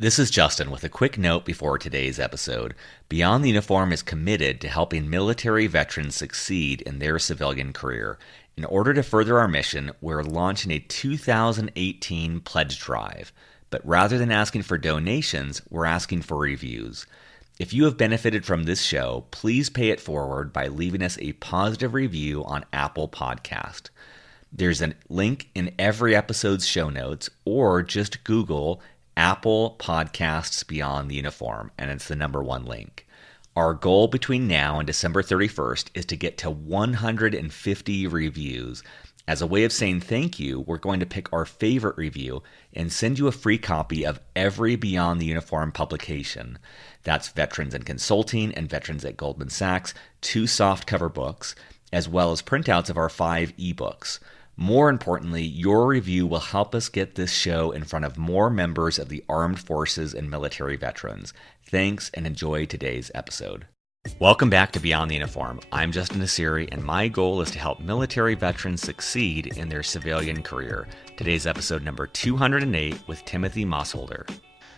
This is Justin with a quick note before today's episode. Beyond the Uniform is committed to helping military veterans succeed in their civilian career. In order to further our mission, we're launching a 2018 pledge drive. But rather than asking for donations, we're asking for reviews. If you have benefited from this show, please pay it forward by leaving us a positive review on Apple Podcast. There's a link in every episode's show notes, or just Google Apple Podcasts Beyond the Uniform, and it's the number one link. Our goal between now and December 31st is to get to 150 reviews. As a way of saying thank you, we're going to pick our favorite review and send you a free copy of every Beyond the Uniform publication. That's Veterans in Consulting and Veterans at Goldman Sachs, 2 softcover books, as well as printouts of our 5 ebooks. More importantly, your review will help us get this show in front of more members of the armed forces and military veterans. Thanks, and enjoy today's episode. Welcome back to Beyond the Uniform. I'm Justin Nassiri, and my goal is to help military veterans succeed in their civilian career. Today's episode number 208 with Timothy Mossholder.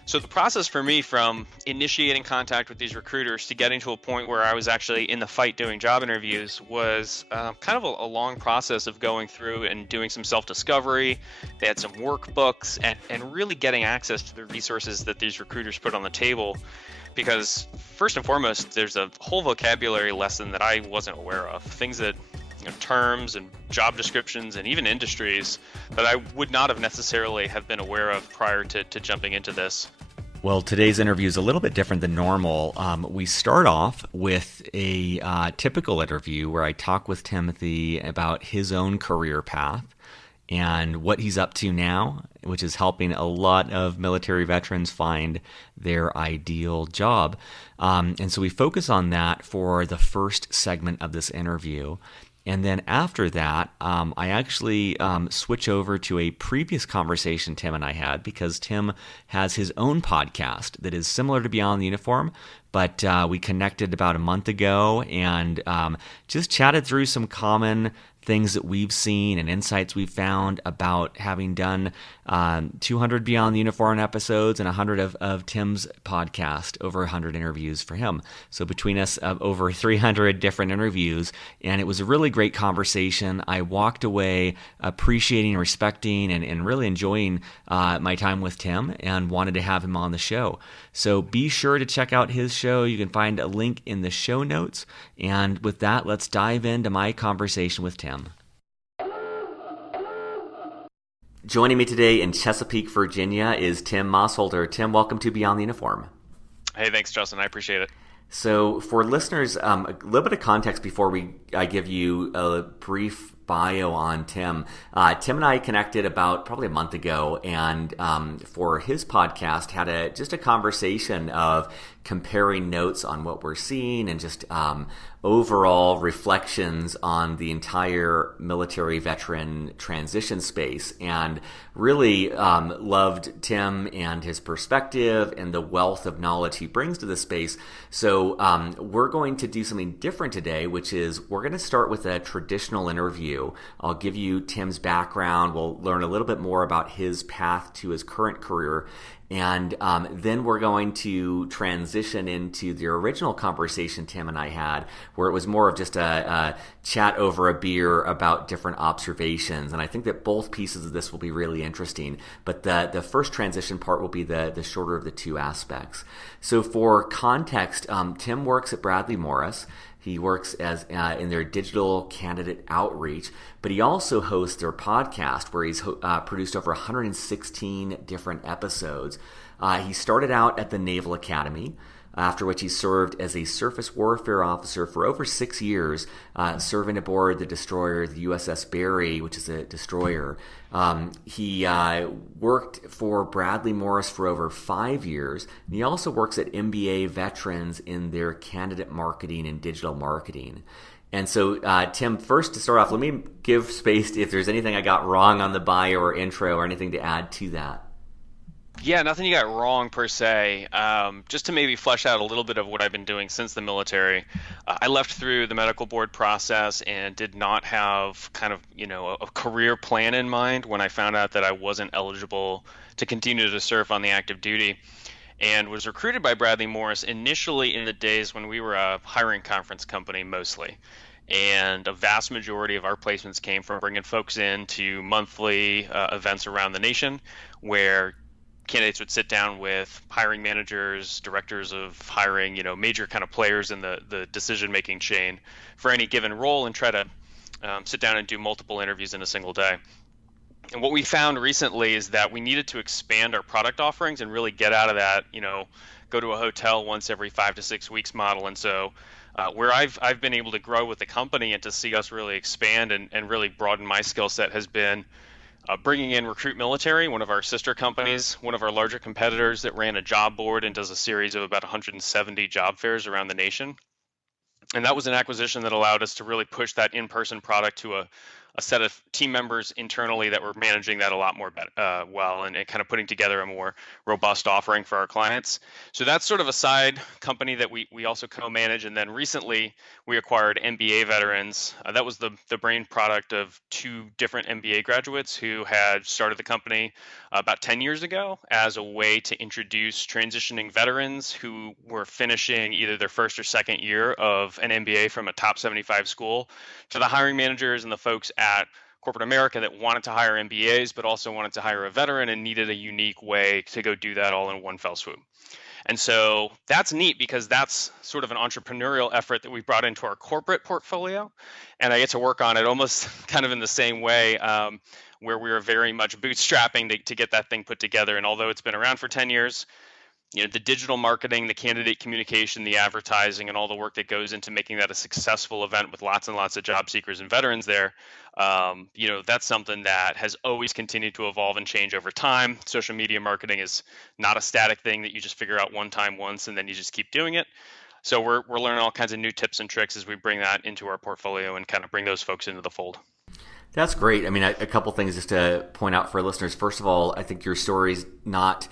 So the process for me from initiating contact with these recruiters to getting to a point where I was actually in the fight doing job interviews was kind of a long process of going through and doing some self-discovery. They had some workbooks and really getting access to the resources that these recruiters put on the table. Because first and foremost, there's a whole vocabulary lesson that I wasn't aware of. Things that, terms and job descriptions and even industries that I would not have necessarily have been aware of prior to jumping into this. Well, today's interview is a little bit different than normal. We start off with a typical interview where I talk with Timothy about his own career path and what he's up to now, which is helping a lot of military veterans find their ideal job. And so we focus on that for the first segment of this interview. And then after that, I actually switch over to a previous conversation Tim and I had, because Tim has his own podcast that is similar to Beyond the Uniform, but we connected about a month ago and just chatted through some common things that we've seen and insights we've found about having done 200 Beyond the Uniform episodes and 100 of Tim's podcast, over 100 interviews for him. So between us, over 300 different interviews, and it was a really great conversation. I walked away appreciating, respecting, and really enjoying my time with Tim and wanted to have him on the show. So be sure to check out his show. You can find a link in the show notes. And with that, let's dive into my conversation with Tim. Joining me today in Chesapeake, Virginia is Tim Mossholder. Tim, welcome to Beyond the Uniform. Hey, thanks, Justin. I appreciate it. So for listeners, a little bit of context before I give you a brief bio on Tim. Tim and I connected about probably a month ago, and for his podcast had just a conversation of comparing notes on what we're seeing and just overall reflections on the entire military veteran transition space, and really loved Tim and his perspective and the wealth of knowledge he brings to the space. So we're going to do something different today, which is we're going to start with a traditional interview. I'll give you Tim's background. We'll learn a little bit more about his path to his current career. And then we're going to transition into the original conversation Tim and I had, where it was more of just a chat over a beer about different observations. And I think that both pieces of this will be really interesting. But the first transition part will be the shorter of the two aspects. So for context, Tim works at Bradley Morris. He works as in their digital candidate outreach, but he also hosts their podcast where he's produced over 116 different episodes. He started out at the Naval Academy, after which he served as a surface warfare officer for over 6 years, serving aboard the destroyer, the USS Barry, which is a destroyer. He worked for Bradley Morris for over 5 years, and he also works at MBA veterans in their candidate marketing and digital marketing. And so, Tim, first to start off, let me give space if there's anything I got wrong on the bio or intro or anything to add to that. Yeah, nothing you got wrong per se. Just to maybe flesh out a little bit of what I've been doing since the military, I left through the medical board process and did not have kind of, a career plan in mind when I found out that I wasn't eligible to continue to serve on the active duty, and was recruited by Bradley Morris initially in the days when we were a hiring conference company mostly. And a vast majority of our placements came from bringing folks in to monthly events around the nation where candidates would sit down with hiring managers, directors of hiring, major kind of players in the decision making chain for any given role, and try to sit down and do multiple interviews in a single day. And what we found recently is that we needed to expand our product offerings and really get out of that, go to a hotel once every 5 to 6 weeks model. And so where I've been able to grow with the company and to see us really expand and really broaden my skill set has been bringing in Recruit Military, one of our sister companies, one of our larger competitors that ran a job board and does a series of about 170 job fairs around the nation. And that was an acquisition that allowed us to really push that in-person product to a set of team members internally that were managing that a lot more well, and kind of putting together a more robust offering for our clients. So that's sort of a side company that we also co-manage. And then recently we acquired MBA veterans. That was the brain product of two different MBA graduates who had started the company about 10 years ago as a way to introduce transitioning veterans who were finishing either their first or second year of an MBA from a top 75 school to the hiring managers and the folks at corporate America that wanted to hire MBAs, but also wanted to hire a veteran and needed a unique way to go do that all in one fell swoop. And so that's neat because that's sort of an entrepreneurial effort that we brought into our corporate portfolio. And I get to work on it almost kind of in the same way, where we were very much bootstrapping to get that thing put together. And although it's been around for 10 years, the digital marketing, the candidate communication, the advertising, and all the work that goes into making that a successful event with lots and lots of job seekers and veterans there, that's something that has always continued to evolve and change over time. Social media marketing is not a static thing that you just figure out one time once and then you just keep doing it. So we're learning all kinds of new tips and tricks as we bring that into our portfolio and kind of bring those folks into the fold. That's great. I mean, a couple things just to point out for listeners. First of all, I think your story's not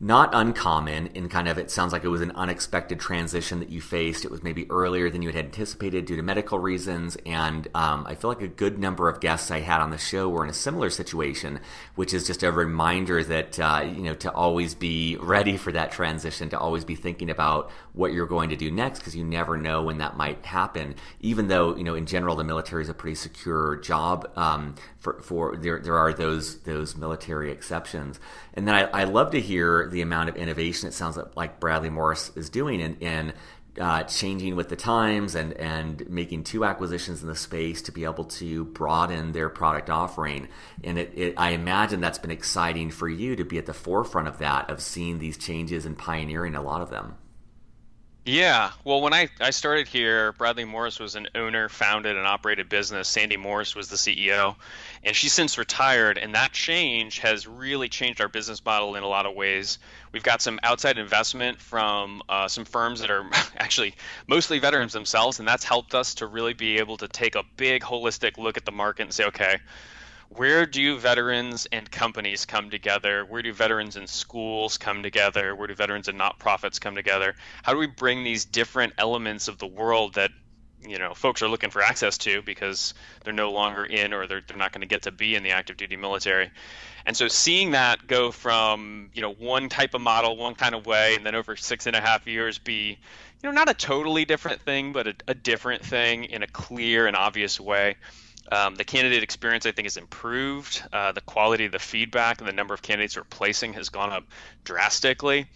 uncommon in kind of, it sounds like it was an unexpected transition that you faced. It was maybe earlier than you had anticipated due to medical reasons. And I feel like a good number of guests I had on the show were in a similar situation, which is just a reminder that, to always be ready for that transition, to always be thinking about what you're going to do next, because you never know when that might happen. Even though, in general, the military is a pretty secure job, there are those military exceptions. And then I love to hear the amount of innovation it sounds like Bradley Morris is doing in changing with the times and making two acquisitions in the space to be able to broaden their product offering. And I imagine that's been exciting for you to be at the forefront of that, of seeing these changes and pioneering a lot of them. Yeah, well, when I started here, Bradley Morris was an owner, founded and operated business. Sandy Morris was the CEO, and she's since retired. And that change has really changed our business model in a lot of ways. We've got some outside investment from some firms that are actually mostly veterans themselves, and that's helped us to really be able to take a big holistic look at the market and say, okay, where do veterans and companies come together? Where do veterans and schools come together? Where do veterans and not-profits come together? How do we bring these different elements of the world that folks are looking for access to because they're no longer in, or they're not going to get to be in the active duty military? And so seeing that go from one type of model, one kind of way, and then over 6.5 years be not a totally different thing, but a different thing in a clear and obvious way. The candidate experience, I think, has improved. The quality of the feedback and the number of candidates we're placing has gone up drastically.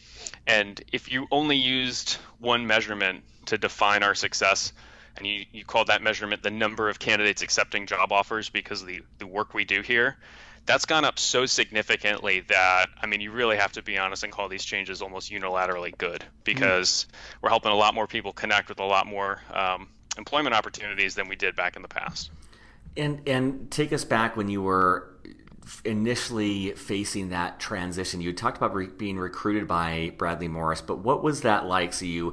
And if you only used one measurement to define our success, and you called that measurement the number of candidates accepting job offers because of the work we do here, that's gone up so significantly that, you really have to be honest and call these changes almost unilaterally good, because we're helping a lot more people connect with a lot more employment opportunities than we did back in the past. And take us back when you were initially facing that transition. You talked about being recruited by Bradley Morris, but what was that like? So you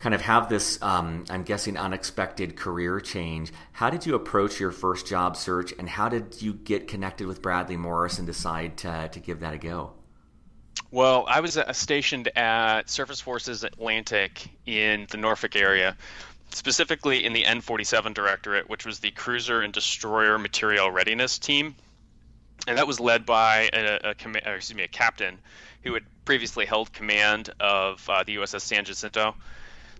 kind of have this, I'm guessing, unexpected career change. How did you approach your first job search, and how did you get connected with Bradley Morris and decide to give that a go? Well, I was stationed at Surface Forces Atlantic in the Norfolk area, specifically in the N-47 Directorate, which was the Cruiser and Destroyer Material Readiness Team, and that was led by a captain who had previously held command of the USS San Jacinto.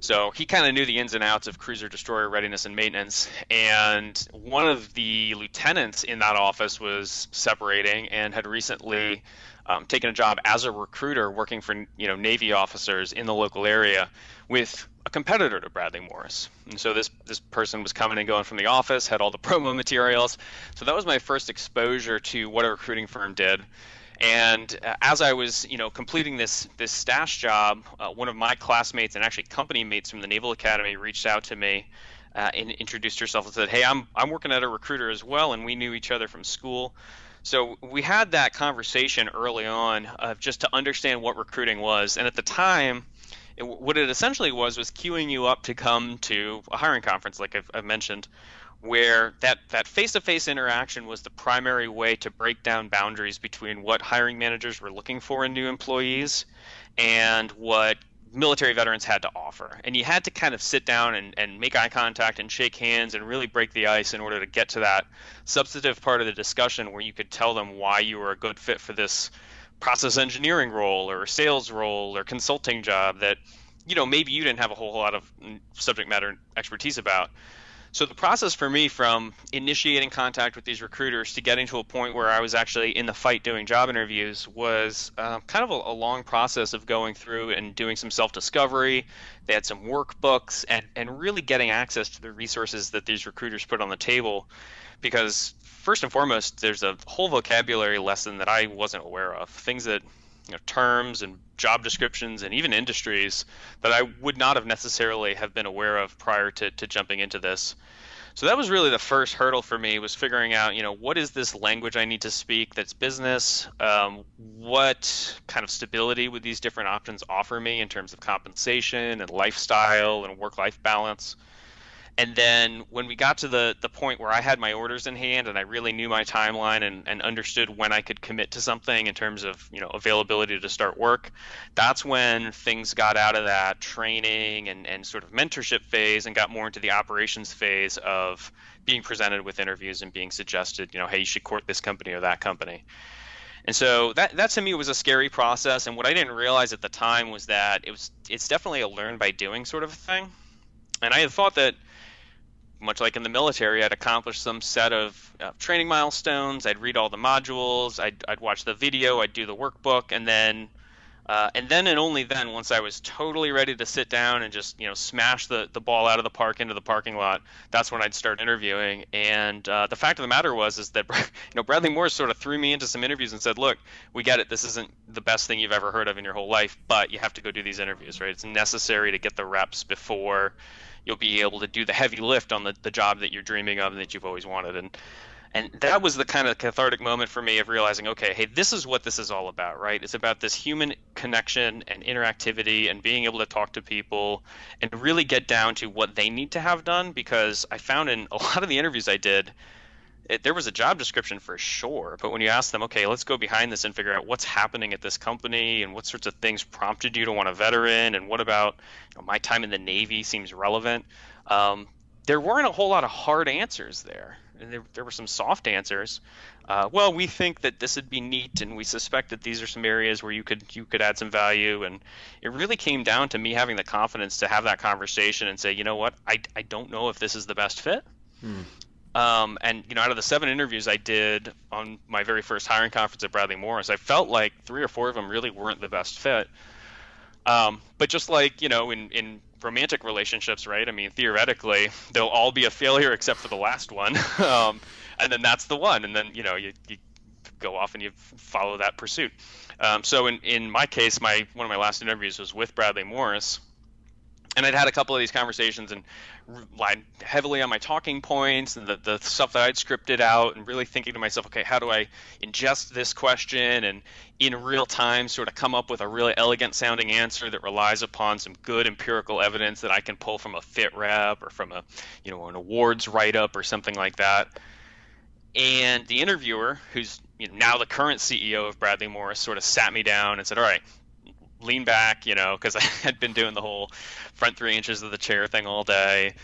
So he kind of knew the ins and outs of cruiser destroyer readiness and maintenance. And one of the lieutenants in that office was separating and had recently taken a job as a recruiter working for Navy officers in the local area with a competitor to Bradley Morris. And so this person was coming and going from the office, had all the promo materials. So that was my first exposure to what a recruiting firm did. And as I was, completing this stash job, one of my classmates and actually company mates from the Naval Academy reached out to me and introduced herself and said, "Hey, I'm working at a recruiter as well, and we knew each other from school." So we had that conversation early on just to understand what recruiting was. And at the time, what it essentially was queuing you up to come to a hiring conference, like I've mentioned, where that face-to-face interaction was the primary way to break down boundaries between what hiring managers were looking for in new employees and what military veterans had to offer. And you had to kind of sit down and make eye contact and shake hands and really break the ice in order to get to that substantive part of the discussion where you could tell them why you were a good fit for this process engineering role or sales role or consulting job that maybe you didn't have a whole lot of subject matter expertise about. So the process for me from initiating contact with these recruiters to getting to a point where I was actually in the fight doing job interviews was kind of a long process of going through and doing some self-discovery. They had some workbooks and really getting access to the resources that these recruiters put on the table, because first and foremost, there's a whole vocabulary lesson that I wasn't aware of, things that terms and job descriptions and even industries that I would not have necessarily have been aware of prior to jumping into this. So that was really the first hurdle for me, was figuring out, what is this language I need to speak that's business? What kind of stability would these different options offer me in terms of compensation and lifestyle and work-life balance? And then when we got to the point where I had my orders in hand and I really knew my timeline and understood when I could commit to something in terms of availability to start work, that's when things got out of that training and sort of mentorship phase and got more into the operations phase of being presented with interviews and being suggested, hey, you should court this company or that company. And so that to me was a scary process. And what I didn't realize at the time was that it's definitely a learn by doing sort of thing. And I had thought that, much like in the military, I'd accomplish some set of training milestones. I'd read all the modules. I'd watch the video. I'd do the workbook, and then and only then, once I was totally ready to sit down and just smash the ball out of the park into the parking lot, that's when I'd start interviewing. And the fact of the matter is that Bradley Morris sort of threw me into some interviews and said, "Look, we get it. This isn't the best thing you've ever heard of in your whole life, but you have to go do these interviews, right? It's necessary to get the reps before you'll be able to do the heavy lift on the job that you're dreaming of and that you've always wanted." And that was the kind of cathartic moment for me of realizing, okay, hey, this is what this is all about, right? It's about this human connection and interactivity and being able to talk to people and really get down to what they need to have done, because I found in a lot of the interviews I did, there was a job description for sure, but when you ask them, okay, let's go behind this and figure out what's happening at this company and what sorts of things prompted you to want a veteran and what about my time in the Navy seems relevant, there weren't a whole lot of hard answers there. And there were some soft answers. Well, we think that this would be neat, and we suspect that these are some areas where you could add some value. And it really came down to me having the confidence to have that conversation and say, you know what, I don't know if this is the best fit. And out of the 7 interviews I did on my very first hiring conference at Bradley Morris, I felt like 3 or 4 of them really weren't the best fit. But just like in romantic relationships, right? I mean, theoretically, they'll all be a failure except for the last one, and then that's the one, and then you go off and you follow that pursuit. So in my case, one of my last interviews was with Bradley Morris. And I'd had a couple of these conversations and relied heavily on my talking points and the stuff that I'd scripted out, and really thinking to myself, okay, how do I ingest this question and in real time sort of come up with a really elegant sounding answer that relies upon some good empirical evidence that I can pull from a fit rep or from an awards write-up or something like that. And the interviewer, whose now the current CEO of Bradley Morris sort of sat me down and said, all right, lean back, because I had been doing the whole front 3 inches of the chair thing all day.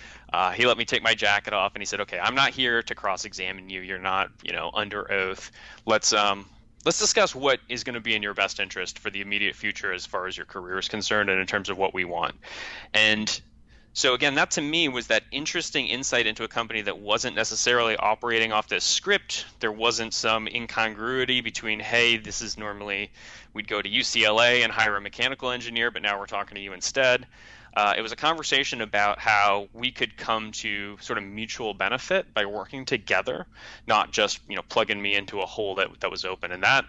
He let me take my jacket off and he said, okay, I'm not here to cross-examine you. You're not, under oath. Let's discuss what is going to be in your best interest for the immediate future as far as your career is concerned and in terms of what we want. And so again, that to me was that interesting insight into a company that wasn't necessarily operating off this script. There wasn't some incongruity between, hey, this is normally we'd go to UCLA and hire a mechanical engineer, but now we're talking to you instead. It was a conversation about how we could come to sort of mutual benefit by working together, not just plugging me into a hole that was open. And that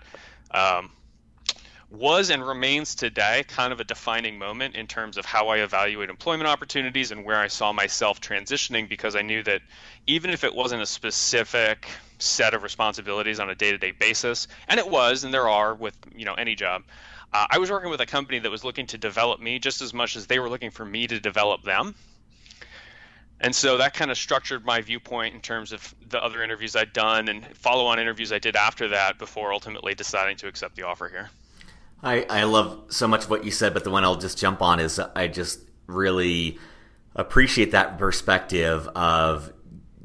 was and remains today kind of a defining moment in terms of how I evaluate employment opportunities and where I saw myself transitioning, because I knew that even if it wasn't a specific set of responsibilities on a day-to-day basis, and it was, and there are with any job, I was working with a company that was looking to develop me just as much as they were looking for me to develop them. And so that kind of structured my viewpoint in terms of the other interviews I'd done and follow-on interviews I did after that before ultimately deciding to accept the offer here. I love so much what you said, but the one I'll just jump on is I just really appreciate that perspective of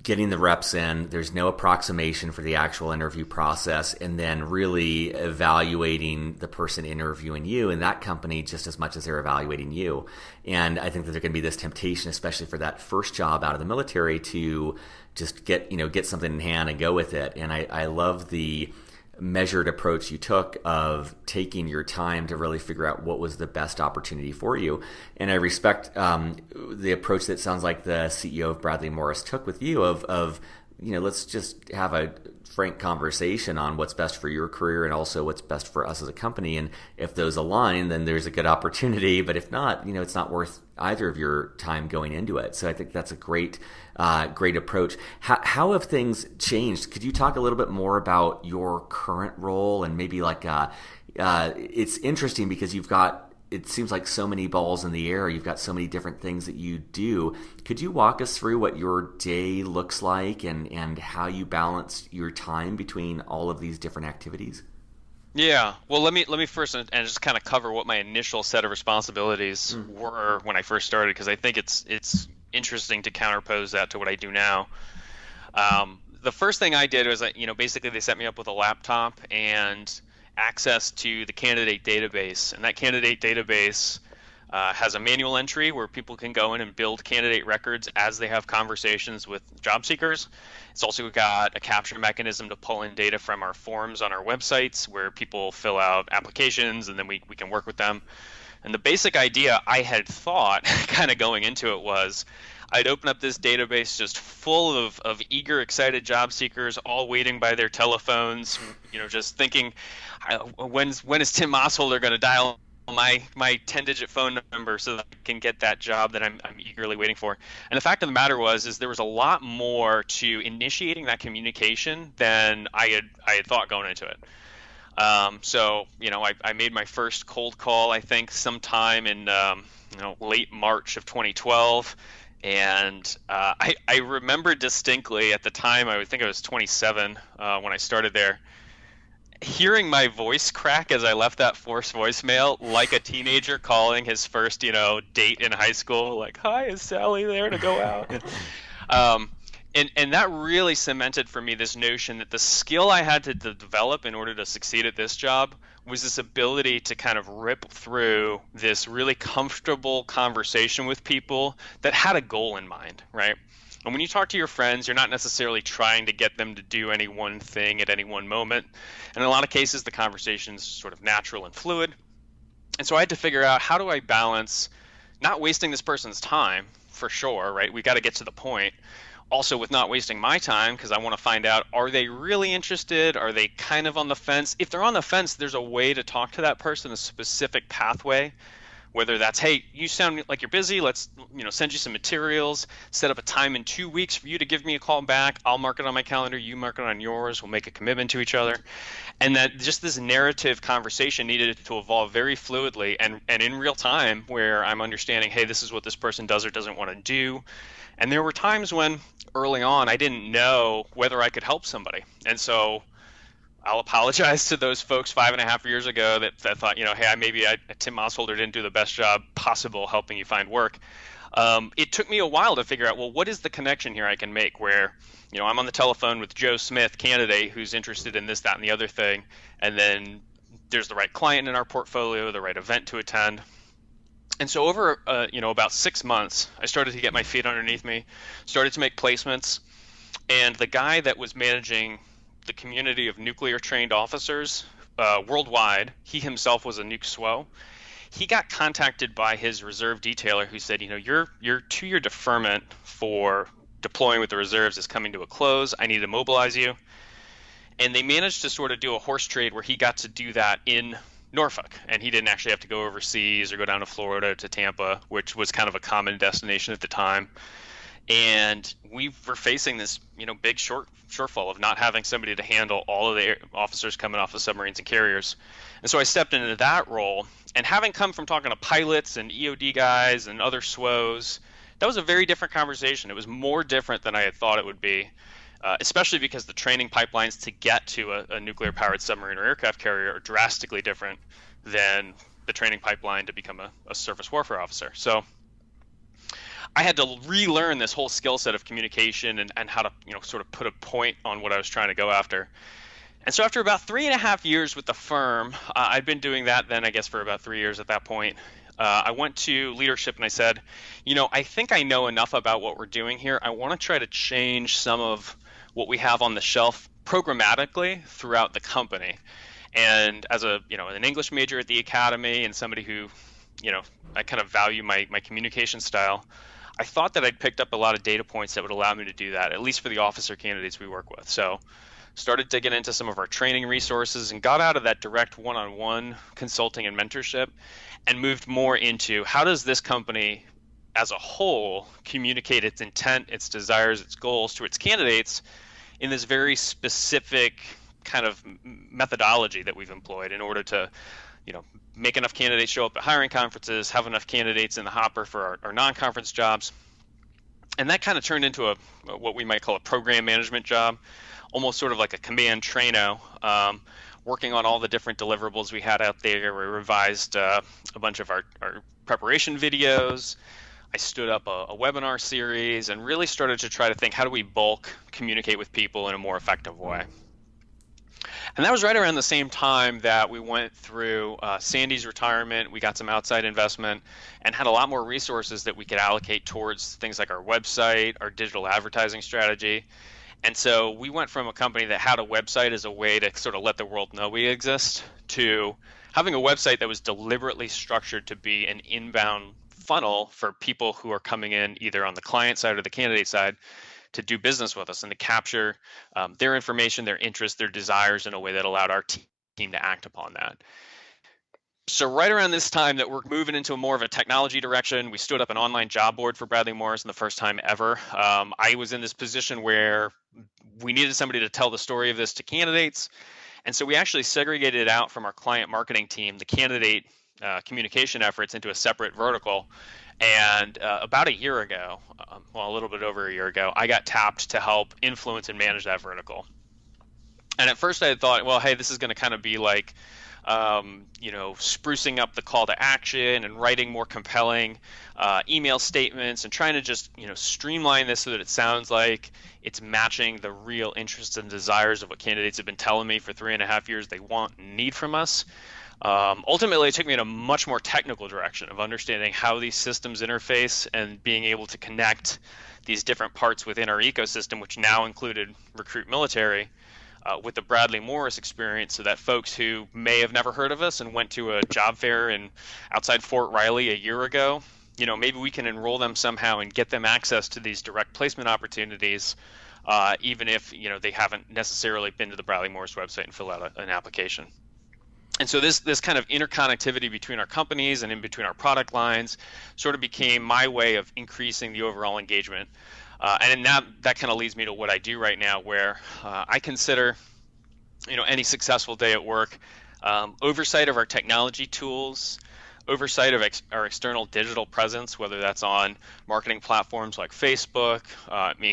getting the reps in. There's no approximation for the actual interview process, and then really evaluating the person interviewing you in that company just as much as they're evaluating you. And I think that there's going to be this temptation, especially for that first job out of the military, to just get something in hand and go with it. And I love the measured approach you took of taking your time to really figure out what was the best opportunity for you. And I respect the approach that sounds like the CEO of Bradley Morris took with you of let's just have a frank conversation on what's best for your career and also what's best for us as a company. And if those align, then there's a good opportunity. But if not, it's not worth either of your time going into it. So I think that's a great approach. How have things changed? Could you talk a little bit more about your current role and maybe it's interesting because you've got, it seems like so many balls in the air. You've got so many different things that you do. Could you walk us through what your day looks like and how you balance your time between all of these different activities? Yeah. Well, let me first and just kind of cover what my initial set of responsibilities were when I first started, because I think it's interesting to counterpose that to what I do now. The first thing I did was, basically they set me up with a laptop and access to the candidate database, and that candidate database has a manual entry where people can go in and build candidate records as they have conversations with job seekers. It's also got a capture mechanism to pull in data from our forms on our websites where people fill out applications and then we can work with them. And the basic idea I had thought kind of going into it was I'd open up this database just full of eager, excited job seekers all waiting by their telephones, just thinking, when is Tim Mossholder going to dial my 10-digit phone number so that I can get that job that I'm eagerly waiting for. And the fact of the matter is there was a lot more to initiating that communication than I had thought going into it. So I made my first cold call, I think, sometime in late March of 2012. And I remember distinctly at the time, I would think I was 27 when I started there, hearing my voice crack as I left that forced voicemail like a teenager calling his first, date in high school, like, hi, is Sally there to go out? And that really cemented for me this notion that the skill I had to develop in order to succeed at this job was this ability to kind of rip through this really comfortable conversation with people that had a goal in mind, right? And when you talk to your friends, you're not necessarily trying to get them to do any one thing at any one moment. And in a lot of cases, the conversation's sort of natural and fluid. And so I had to figure out, how do I balance not wasting this person's time, for sure, right? We got to get to the point. Also with not wasting my time, because I want to find out, are they really interested? Are they kind of on the fence? If they're on the fence, there's a way to talk to that person, a specific pathway. Whether that's, hey, you sound like you're busy, let's send you some materials, set up a time in 2 weeks for you to give me a call back. I'll mark it on my calendar, you mark it on yours, we'll make a commitment to each other. And that just this narrative conversation needed to evolve very fluidly and in real time, where I'm understanding, hey, this is what this person does or doesn't want to do. And there were times when early on I didn't know whether I could help somebody. And so I'll apologize to those folks 5.5 years ago that thought, hey, maybe Tim Mossholder didn't do the best job possible helping you find work. It took me a while to figure out, well, what is the connection here I can make where, I'm on the telephone with Joe Smith, candidate, who's interested in this, that, and the other thing, and then there's the right client in our portfolio, the right event to attend. And so over, about 6 months, I started to get my feet underneath me, started to make placements, and the guy that was managing the community of nuclear trained officers worldwide, he himself was a nuke SWO. He got contacted by his reserve detailer who said, your 2-year deferment for deploying with the reserves is coming to a close. I need to mobilize you. And they managed to sort of do a horse trade where he got to do that in Norfolk, and he didn't actually have to go overseas or go down to Florida to Tampa, which was kind of a common destination at the time. And we were facing this, big shortfall of not having somebody to handle all of the officers coming off of submarines and carriers. And so I stepped into that role, and having come from talking to pilots and EOD guys and other SWOs, that was a very different conversation. It was more different than I had thought it would be, especially because the training pipelines to get to a nuclear-powered submarine or aircraft carrier are drastically different than the training pipeline to become a surface warfare officer. So I had to relearn this whole skill set of communication and how to, sort of put a point on what I was trying to go after. And so after about 3.5 years with the firm, I'd been doing that then, I guess, for about 3 years at that point. I went to leadership and I said, I think I know enough about what we're doing here. I want to try to change some of what we have on the shelf programmatically throughout the company. And as an English major at the academy and somebody who, I kind of value my communication style, I thought that I'd picked up a lot of data points that would allow me to do that, at least for the officer candidates we work with. So started digging into some of our training resources and got out of that direct one-on-one consulting and mentorship and moved more into how does this company as a whole communicate its intent, its desires, its goals to its candidates in this very specific kind of methodology that we've employed in order to, make enough candidates show up at hiring conferences, have enough candidates in the hopper for our non-conference jobs. And that kind of turned into what we might call a program management job, almost sort of like a command traino, working on all the different deliverables we had out there. We revised a bunch of our preparation videos. I stood up a webinar series and really started to try to think, how do we bulk communicate with people in a more effective way? And that was right around the same time that we went through Sandy's retirement. We got some outside investment and had a lot more resources that we could allocate towards things like our website, our digital advertising strategy. And so we went from a company that had a website as a way to sort of let the world know we exist to having a website that was deliberately structured to be an inbound funnel for people who are coming in either on the client side or the candidate side to do business with us and to capture their information, their interests, their desires in a way that allowed our team to act upon that. So right around this time that we're moving into more of a technology direction, we stood up an online job board for Bradley Morris in the first time ever. I was in this position where we needed somebody to tell the story of this to candidates. And so we actually segregated out from our client marketing team the candidate communication efforts into a separate vertical. And about a year ago, a little bit over a year ago, I got tapped to help influence and manage that vertical. And at first I had thought, well, hey, this is going to kind of be like, sprucing up the call to action and writing more compelling email statements and trying to just, streamline this so that it sounds like it's matching the real interests and desires of what candidates have been telling me for 3.5 years they want and need from us. Ultimately, it took me in a much more technical direction of understanding how these systems interface and being able to connect these different parts within our ecosystem, which now included Recruit Military, with the Bradley Morris experience, so that folks who may have never heard of us and went to a job fair outside Fort Riley a year ago, maybe we can enroll them somehow and get them access to these direct placement opportunities, even if they haven't necessarily been to the Bradley Morris website and fill out an application. And so this kind of interconnectivity between our companies and in between our product lines sort of became my way of increasing the overall engagement. And now that kind of leads me to what I do right now, where I consider, any successful day at work, oversight of our technology tools, oversight of our external digital presence, whether that's on marketing platforms like Facebook,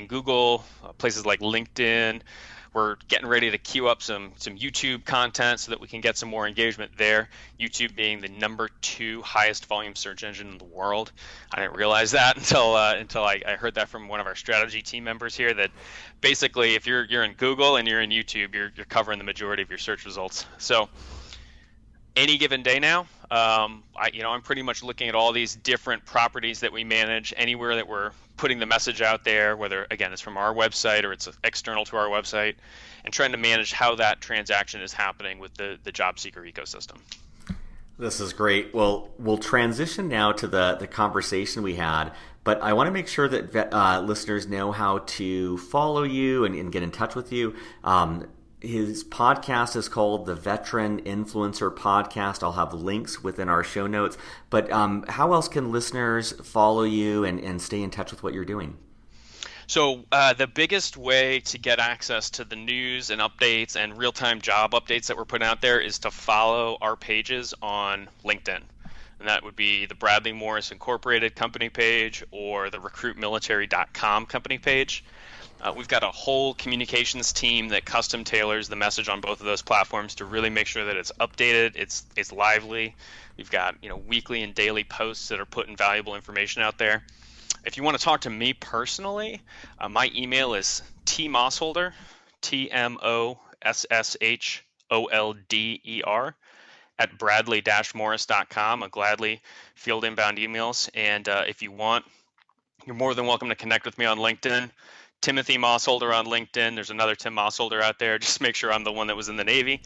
Google, places like LinkedIn, We're getting ready to queue up some YouTube content so that we can get some more engagement there. YouTube being the #2 highest volume search engine in the world. I didn't realize that until I heard that from one of our strategy team members here. That basically, if you're in Google and you're in YouTube, you're covering the majority of your search results. So any given day now, I'm pretty much looking at all these different properties that we manage, anywhere that we're putting the message out there, whether, again, it's from our website or it's external to our website, and trying to manage how that transaction is happening with the job seeker ecosystem. This is great. Well, we'll transition now to the conversation we had, but I want to make sure that listeners know how to follow you and get in touch with you. His podcast is called the Veteran Influencer Podcast. I'll have links within our show notes. But how else can listeners follow you and stay in touch with what you're doing? So the biggest way to get access to the news and updates and real-time job updates that we're putting out there is to follow our pages on LinkedIn. And that would be the Bradley Morris Incorporated company page or the recruitmilitary.com company page. We've got a whole communications team that custom tailors the message on both of those platforms to really make sure that it's updated, it's lively. We've got weekly and daily posts that are putting valuable information out there. If you want to talk to me personally, my email is tmossholder, TMOSSHOLDER at bradley-morris.com. I'll gladly field inbound emails, and if you want, you're more than welcome to connect with me on LinkedIn. Timothy Mossholder on LinkedIn. There's another Tim Mossholder out there. Just make sure I'm the one that was in the Navy.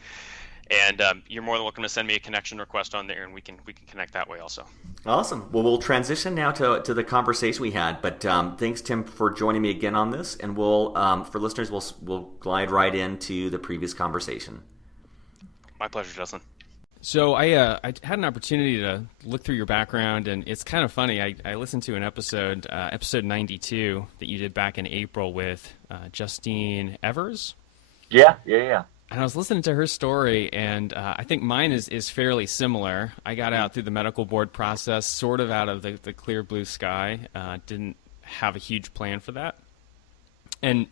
And you're more than welcome to send me a connection request on there, and we can connect that way also. Awesome. Well, we'll transition now to the conversation we had. But thanks, Tim, for joining me again on this. And we'll for listeners, we'll glide right into the previous conversation. My pleasure, Justin. So I had an opportunity to look through your background, and it's kind of funny. I listened to an episode 92 that you did back in April with Justine Evers. Yeah. And I was listening to her story, and I think mine is fairly similar. I got out through the medical board process, sort of out of the clear blue sky. Didn't have a huge plan for that. And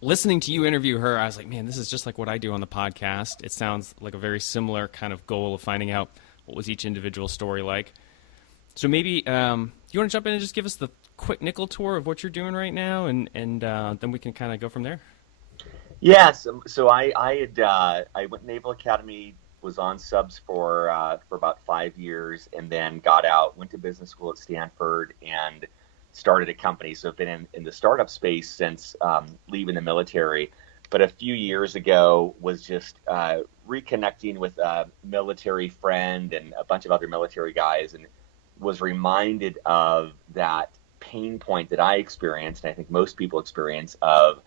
listening to you interview her, I was like, man, this is just like what I do on the podcast. It sounds like a very similar kind of goal of finding out what was each individual story like. So maybe you want to jump in and just give us the quick nickel tour of what you're doing right now, and then we can kind of go from there. Yeah, so I went to Naval Academy, was on subs for about 5 years, and then got out, went to business school at Stanford, and started a company. So I've been in the startup space since leaving the military. But a few years ago was just reconnecting with a military friend and a bunch of other military guys, and was reminded of that pain point that I experienced, and I think most people experience, of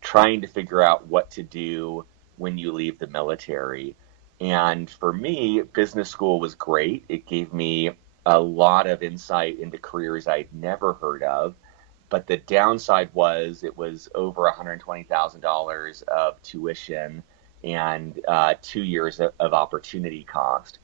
trying to figure out what to do when you leave the military. And for me, business school was great. It gave me a lot of insight into careers I'd never heard of. But the downside was it was over $120,000 of tuition and 2 years of opportunity cost.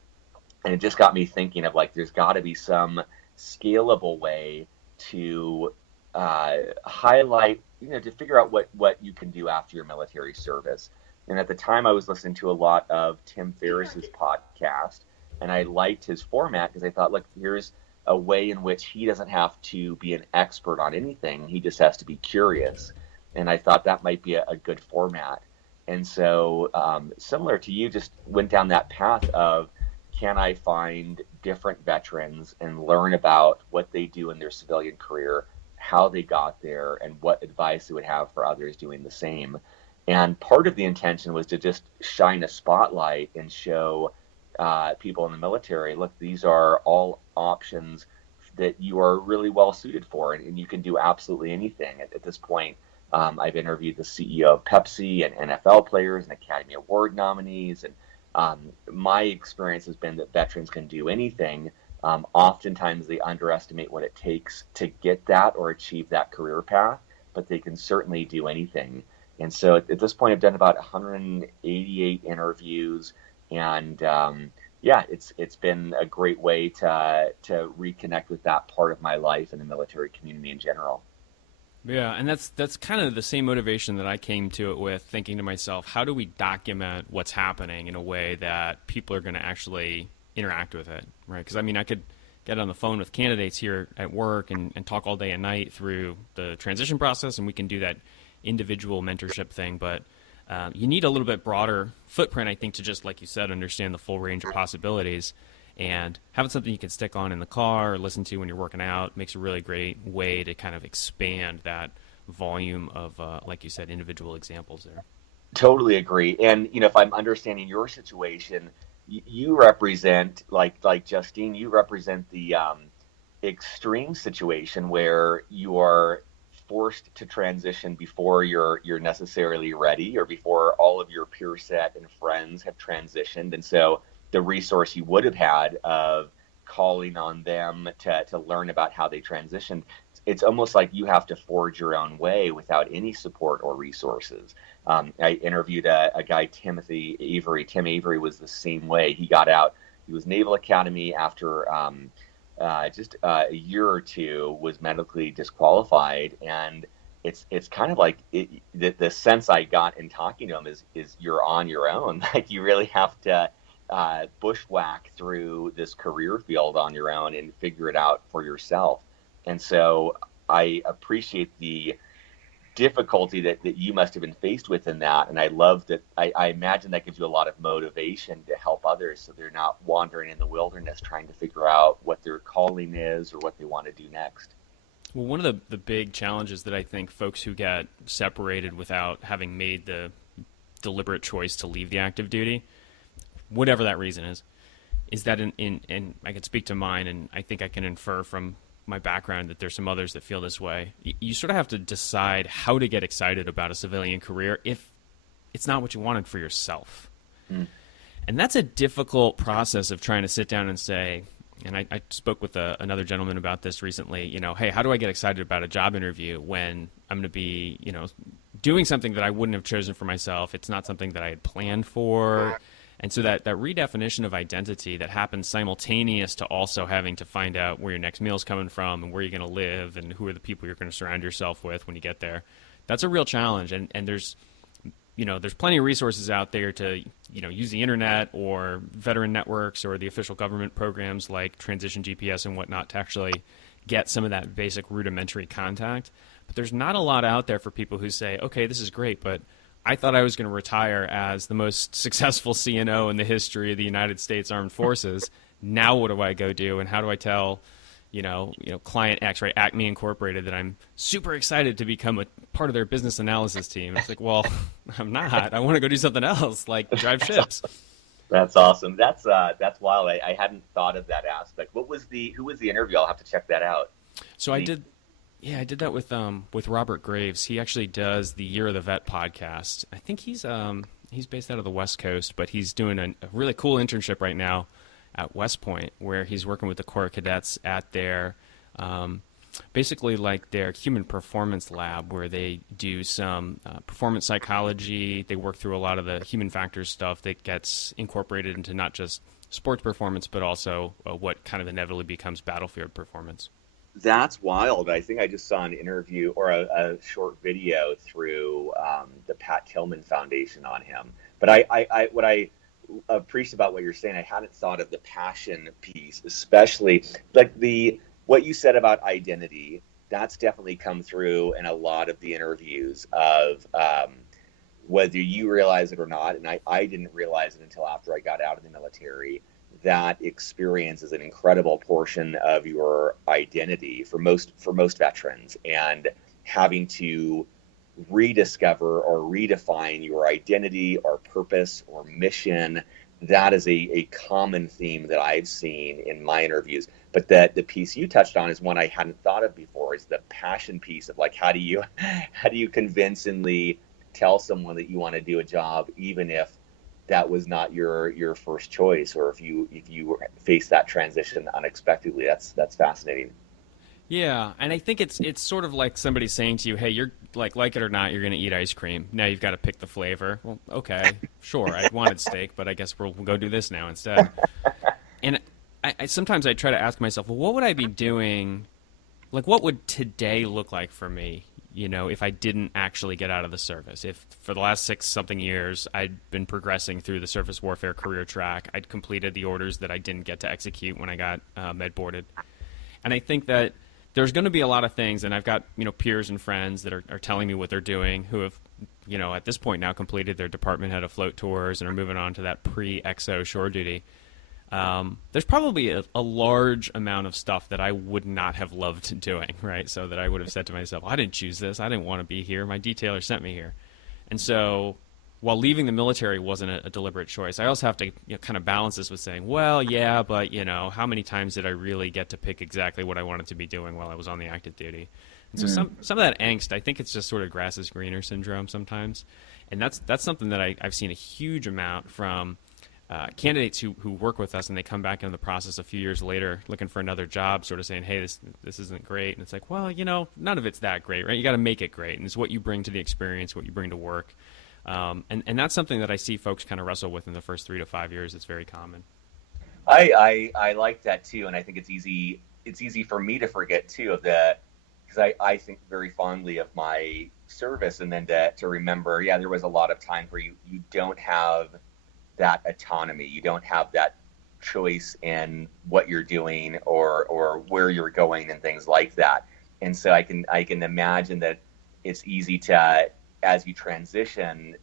And it just got me thinking of, like, there's got to be some scalable way to highlight, to figure out what you can do after your military service. And at the time, I was listening to a lot of Tim Ferriss's podcast, and I liked his format because I thought, look, here's a way in which he doesn't have to be an expert on anything. He just has to be curious. And I thought that might be a good format. And so similar to you, just went down that path of, can I find different veterans and learn about what they do in their civilian career, how they got there, and what advice they would have for others doing the same. And part of the intention was to just shine a spotlight and show people in the military, look, these are all options that you are really well suited for, and you can do absolutely anything. At this point, I've interviewed the CEO of Pepsi and NFL players and Academy Award nominees, and my experience has been that veterans can do anything. Oftentimes they underestimate what it takes to get that or achieve that career path, but they can certainly do anything. And so at this point, I've done about 188 interviews, and it's been a great way to reconnect with that part of my life and the military community in general. Yeah, and that's kind of the same motivation that I came to it with, thinking to myself, how do we document what's happening in a way that people are going to actually interact with it, right? Because, I mean, I could get on the phone with candidates here at work and talk all day and night through the transition process, and we can do that individual mentorship thing, but you need a little bit broader footprint, I think, to just, like you said, understand the full range of possibilities. And having something you can stick on in the car or listen to when you're working out makes a really great way to kind of expand that volume of, like you said, individual examples there. Totally agree. And if I'm understanding your situation, you represent, like Justine, you represent the extreme situation where you are forced to transition before you're necessarily ready, or before all of your peer set and friends have transitioned, and so the resource you would have had of calling on them to learn about how they transitioned, it's almost like you have to forge your own way without any support or resources. I interviewed a guy, Tim Avery was the same way. He got out, he was Naval Academy after just a year or two, was medically disqualified, and it's kind of like the sense I got in talking to him is you're on your own. Like, you really have to bushwhack through this career field on your own and figure it out for yourself. And so I appreciate the difficulty that you must have been faced with in that. And I love that. I imagine that gives you a lot of motivation to help others, so they're not wandering in the wilderness trying to figure out what their calling is or what they want to do next. Well, one of the big challenges that I think folks who get separated without having made the deliberate choice to leave the active duty, whatever that reason is that and I can speak to mine, and I think I can infer from my background that there's some others that feel this way. You sort of have to decide how to get excited about a civilian career if it's not what you wanted for yourself. Mm. And that's a difficult process of trying to sit down and say, and I spoke with another gentleman about this recently, hey, how do I get excited about a job interview when I'm going to be, doing something that I wouldn't have chosen for myself? It's not something that I had planned for. And so that redefinition of identity that happens simultaneous to also having to find out where your next meal is coming from and where you're going to live and who are the people you're going to surround yourself with when you get there, that's a real challenge. And there's plenty of resources out there to, use the internet or veteran networks or the official government programs like Transition GPS and whatnot to actually get some of that basic rudimentary contact. But there's not a lot out there for people who say, okay, this is great, but I thought I was going to retire as the most successful CNO in the history of the United States Armed Forces. Now what do I go do, and how do I tell, Client X, right, Acme Incorporated, that I'm super excited to become a part of their business analysis team? It's like, well, I'm not. I want to go do something else, like drive ships. That's awesome. That's wild. I hadn't thought of that aspect. Who was the interview? I'll have to check that out. So I did that with Robert Graves. He actually does the Year of the Vet podcast. I think he's based out of the West Coast, but he's doing a really cool internship right now at West Point, where he's working with the Corps cadets at their basically like their human performance lab, where they do some performance psychology. They work through a lot of the human factors stuff that gets incorporated into not just sports performance, but also what kind of inevitably becomes battlefield performance. That's wild. I think I just saw an interview or a short video through the Pat Tillman Foundation on him. But I what I appreciate about what you're saying, I hadn't thought of the passion piece, especially like what you said about identity. That's definitely come through in a lot of the interviews of whether you realize it or not. And I didn't realize it until after I got out of the military. That experience is an incredible portion of your identity for most veterans, and having to rediscover or redefine your identity or purpose or mission, that is a common theme that I've seen in my interviews. But the piece you touched on is one I hadn't thought of before, is the passion piece of like, how do you convincingly tell someone that you want to do a job even if that was not your first choice, or if you face that transition unexpectedly. That's fascinating. Yeah, and I think it's sort of like somebody saying to you, hey, you're like it or not, you're going to eat ice cream. Now you've got to pick the flavor. Well, okay, sure, I wanted steak, but I guess we'll go do this now instead. And I sometimes I try to ask myself, well, what would I be doing? Like, what would today look like for me? if I didn't actually get out of the service. If for the last 6-something years I'd been progressing through the surface warfare career track, I'd completed the orders that I didn't get to execute when I got med boarded. And I think that there's going to be a lot of things, and I've got peers and friends that are telling me what they're doing, who have at this point now completed their department head of float tours and are moving on to that pre-XO shore duty. There's probably a large amount of stuff that I would not have loved doing, right? So that I would have said to myself, I didn't choose this. I didn't want to be here. My detailer sent me here. And so while leaving the military wasn't a deliberate choice, I also have to kind of balance this with saying, well, yeah, but, how many times did I really get to pick exactly what I wanted to be doing while I was on the active duty? And so some of that angst, I think it's just sort of grass is greener syndrome sometimes. And that's something that I've seen a huge amount from candidates who work with us, and they come back into the process a few years later looking for another job, sort of saying, hey, this isn't great. And it's like, well, none of it's that great, right? You got to make it great. And it's what you bring to the experience, what you bring to work. And that's something that I see folks kind of wrestle with in the first 3 to 5 years. It's very common. I like that too. And I think it's easy for me to forget too because I think very fondly of my service, and then to remember, there was a lot of times where you don't have that autonomy. You don't have that choice in what you're doing or where you're going and things like that. And so I can imagine that it's easy to, as you transition,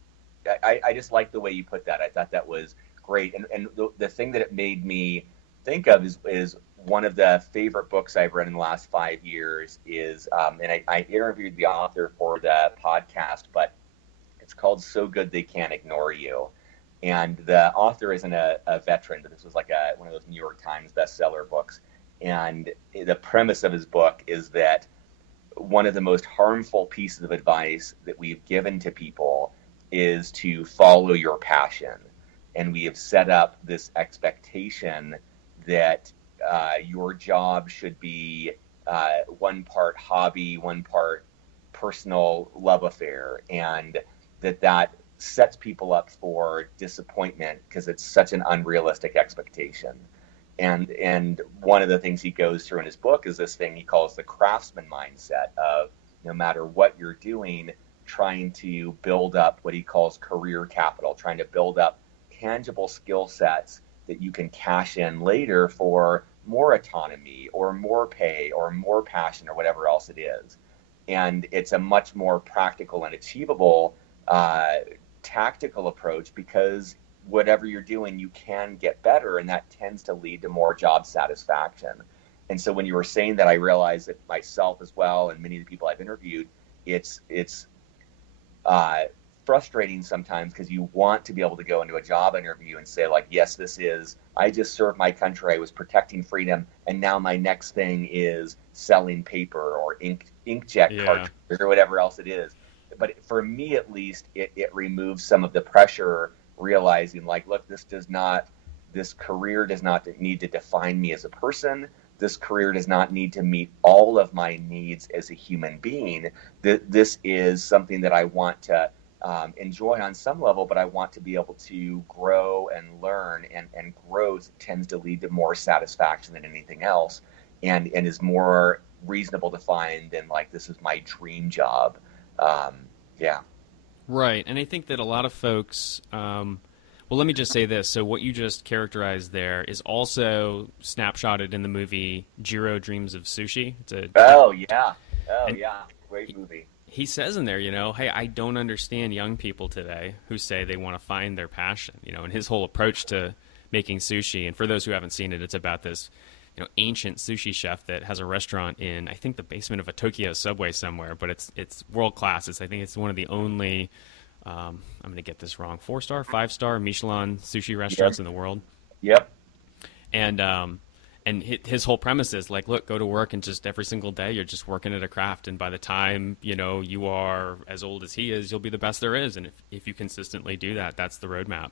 I just like the way you put that. I thought that was great. And the thing that it made me think of is one of the favorite books I've read in the last 5 years is, and I interviewed the author for the podcast, but it's called So Good They Can't Ignore You. And the author isn't a veteran, but this was like one of those New York Times bestseller books. And the premise of his book is that one of the most harmful pieces of advice that we've given to people is to follow your passion. And we have set up this expectation that your job should be one part hobby, one part personal love affair, and that sets people up for disappointment because it's such an unrealistic expectation. And one of the things he goes through in his book is this thing he calls the craftsman mindset of, no matter what you're doing, trying to build up what he calls career capital, trying to build up tangible skill sets that you can cash in later for more autonomy or more pay or more passion or whatever else it is. And it's a much more practical and achievable tactical approach, because whatever you're doing, you can get better, and that tends to lead to more job satisfaction. And so when you were saying that, I realized that myself as well, and many of the people I've interviewed, it's frustrating sometimes because you want to be able to go into a job interview and say, like, yes, I just served my country, I was protecting freedom, and now my next thing is selling paper or inkjet cartridges or whatever else it is. But for me, at least, it removes some of the pressure, realizing, like, look, this career does not need to define me as a person. This career does not need to meet all of my needs as a human being. This is something that I want to enjoy on some level, but I want to be able to grow and learn, and growth tends to lead to more satisfaction than anything else, and is more reasonable to find than, like, this is my dream job. Right. And I think that a lot of folks, well, let me just say this. So what you just characterized there is also snapshotted in the movie Jiro Dreams of Sushi. Great movie. He says in there, hey, I don't understand young people today who say they want to find their passion, and his whole approach to making sushi. And for those who haven't seen it, it's about this ancient sushi chef that has a restaurant in, I think, the basement of a Tokyo subway somewhere, but it's world class. I think it's one of the only, I'm going to get this wrong, 4-star, 5-star Michelin sushi restaurants in the world. Yep. And his whole premise is, like, look, go to work, and just every single day you're just working at a craft, and by the time you are as old as he is, you'll be the best there is. And if you consistently do that, that's the roadmap.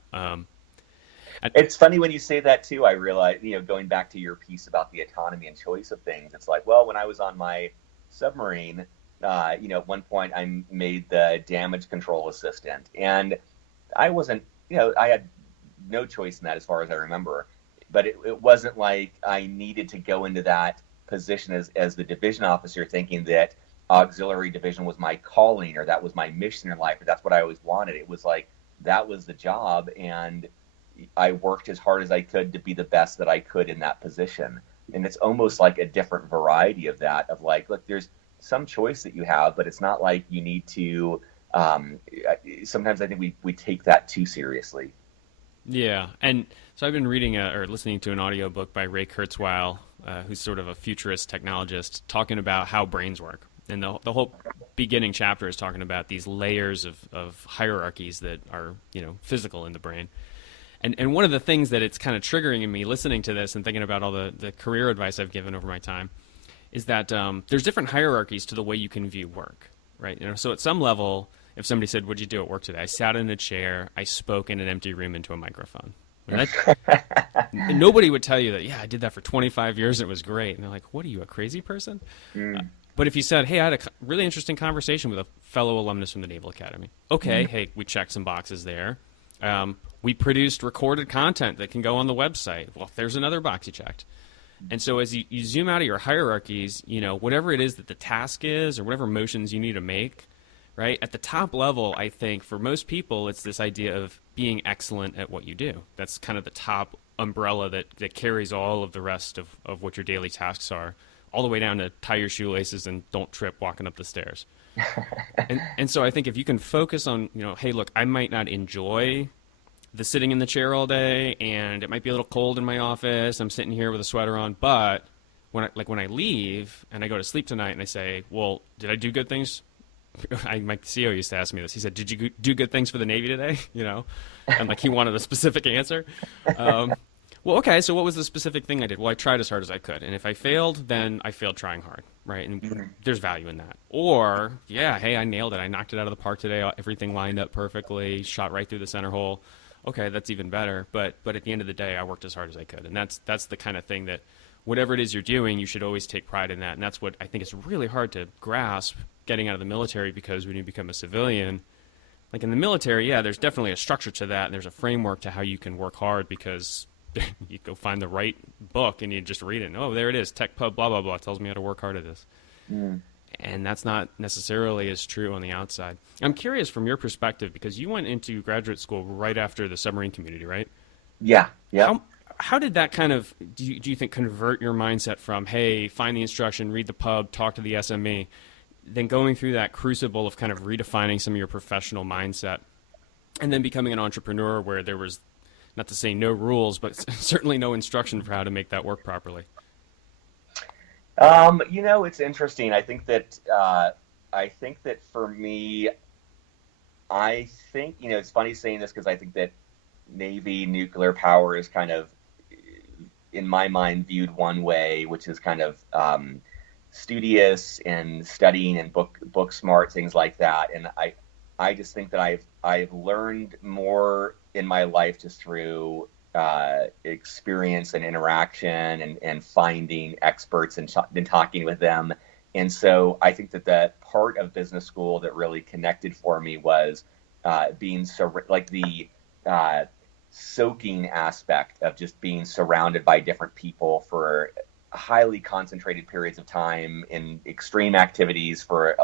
It's funny when you say that too. I realize, going back to your piece about the autonomy and choice of things, it's like, well, when I was on my submarine, at one point I made the damage control assistant, and I wasn't, I had no choice in that as far as I remember, but it wasn't like I needed to go into that position as the division officer thinking that auxiliary division was my calling, or that was my mission in life, or that's what I always wanted. It was like that was the job, and I worked as hard as I could to be the best that I could in that position. And it's almost like a different variety of that, of like, look, there's some choice that you have, but it's not like you need to. Sometimes I think we take that too seriously. Yeah, and so I've been reading or listening to an audiobook by Ray Kurzweil, who's sort of a futurist technologist, talking about how brains work. And the whole beginning chapter is talking about these layers of hierarchies that are, physical in the brain. And one of the things that it's kind of triggering in me listening to this and thinking about all the career advice I've given over my time is that there's different hierarchies to the way you can view work, right? So at some level, if somebody said, "What'd you do at work today?" I sat in a chair, I spoke in an empty room into a microphone. And nobody would tell you that, yeah, I did that for 25 years, it was great. And they're like, what are you, a crazy person? But if you said, hey, I had a really interesting conversation with a fellow alumnus from the Naval Academy. Okay, hey, we checked some boxes there. We produced recorded content that can go on the website. Well, there's another box you checked. And so as you zoom out of your hierarchies, whatever it is that the task is or whatever motions you need to make, right, at the top level, I think for most people, it's this idea of being excellent at what you do. That's kind of the top umbrella that carries all of the rest of what your daily tasks are, all the way down to tie your shoelaces and don't trip walking up the stairs. and so I think if you can focus on, hey, look, I might not enjoy the sitting in the chair all day, and it might be a little cold in my office. I'm sitting here with a sweater on, but when I leave and I go to sleep tonight and I say, well, did I do good things? My CEO used to ask me this. He said, did you do good things for the Navy today? And like he wanted a specific answer. Well, okay, so what was the specific thing I did? Well, I tried as hard as I could. And if I failed, then I failed trying hard, right? And there's value in that. Or, yeah, hey, I nailed it. I knocked it out of the park today. Everything lined up perfectly, shot right through the center hole. Okay, that's even better. But at the end of the day, I worked as hard as I could. And that's the kind of thing that whatever it is you're doing, you should always take pride in that. And that's what I think is really hard to grasp getting out of the military, because when you become a civilian, like in the military, yeah, there's definitely a structure to that. And there's a framework to how you can work hard, because you go find the right book and you just read it. And, oh, there it is. Tech Pub, blah, blah, blah. It tells me how to work hard at this. And that's not necessarily as true on the outside. I'm curious from your perspective, because you went into graduate school right after the submarine community, right? Yeah. How did that kind of, do you think, convert your mindset from, hey, find the instruction, read the pub, talk to the SME, then going through that crucible of kind of redefining some of your professional mindset, and then becoming an entrepreneur where there was, not to say no rules, but certainly no instruction for how to make that work properly? It's interesting. I think that for me, it's funny saying this, because I think that Navy nuclear power is kind of, in my mind, viewed one way, which is kind of studious and studying and book smart, things like that. And I just think that I've learned more in my life just through experience and interaction and finding experts and talking with them. And so I think that the part of business school that really connected for me was being the soaking aspect of just being surrounded by different people for highly concentrated periods of time in extreme activities for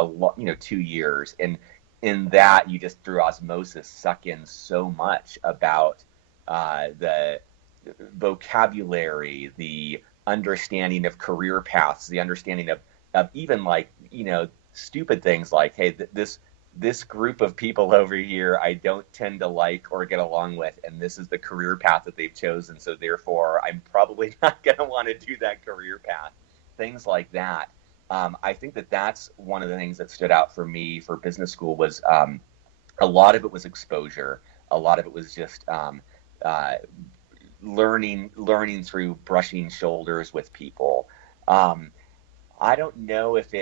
2 years. And in that, you just through osmosis suck in so much about the vocabulary, the understanding of career paths, the understanding of even stupid things like, hey, this group of people over here I don't tend to like or get along with, and this is the career path that they've chosen, so therefore I'm probably not going to want to do that career path. Things like that. I think that that's one of the things that stood out for me for business school was a lot of it was exposure. A lot of it was just learning through brushing shoulders with people. I don't know if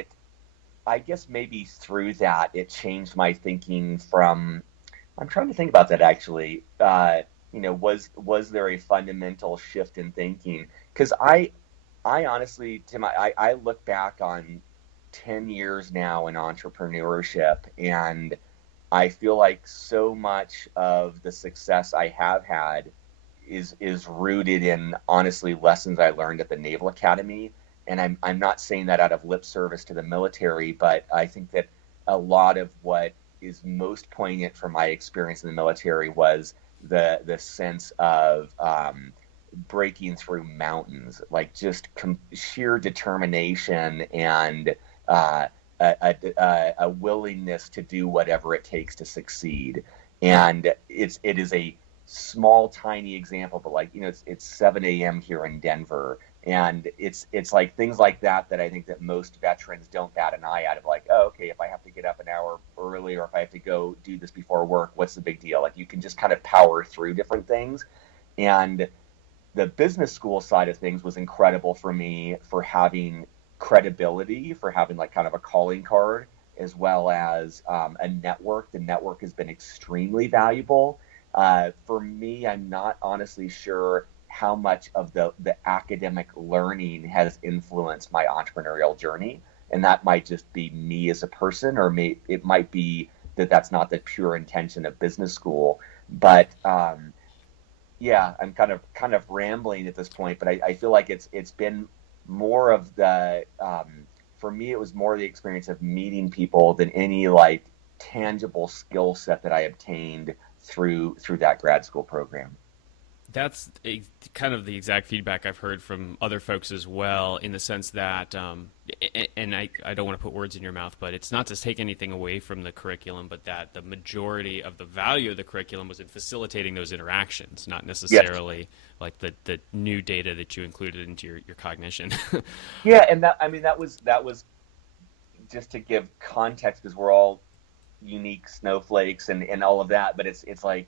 I guess maybe through that it changed my thinking from, I'm trying to think about that actually. Was there a fundamental shift in thinking? Because I honestly, Tim, I look back on 10 years now in entrepreneurship, and I feel like so much of the success I have had is rooted in, honestly, lessons I learned at the Naval Academy. and I'm not saying that out of lip service to the military, but I think that a lot of what is most poignant from my experience in the military was the sense of breaking through mountains, like just sheer determination and a willingness to do whatever it takes to succeed. And it is a small, tiny example, but like, it's 7 a.m. here in Denver. And it's like things like that I think that most veterans don't bat an eye at, of like, oh, okay, if I have to get up an hour early, or if I have to go do this before work, what's the big deal? Like, you can just kind of power through different things. And the business school side of things was incredible for me, for having credibility, for having like kind of a calling card, as well as a network. The network has been extremely valuable. For me, I'm not honestly sure how much of the academic learning has influenced my entrepreneurial journey. And that might just be me as a person, or it might be that that's not the pure intention of business school. But yeah, I'm kind of rambling at this point, but I feel like it's been more of the for me, it was more the experience of meeting people than any like tangible skill set that I obtained through that grad school program. That's kind of the exact feedback I've heard from other folks as well, in the sense that, and I don't want to put words in your mouth, but it's not to take anything away from the curriculum, but that the majority of the value of the curriculum was in facilitating those interactions, not necessarily Yes. like the new data that you included into your cognition. Yeah, and that was just to give context, because we're all unique snowflakes and all of that, but it's like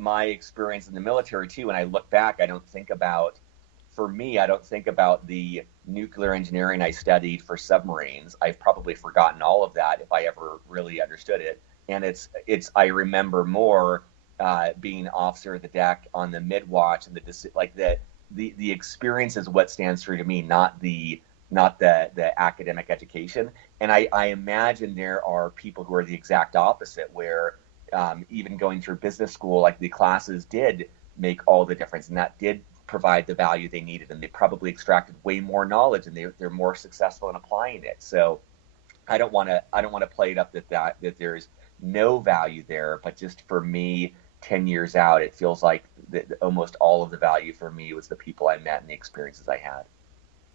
my experience in the military too. When I look back, I don't think about the nuclear engineering I studied for submarines. I've probably forgotten all of that if I ever really understood it. And I remember more being officer of the deck on the mid watch, and the experience is what stands true to me, not the academic education. And I imagine there are people who are the exact opposite, where even going through business school, like the classes did make all the difference, and that did provide the value they needed, and they probably extracted way more knowledge, and they're more successful in applying it. So I don't want to play it up that there's no value there, but just for me, 10 years out, it feels like almost all of the value for me was the people I met and the experiences I had.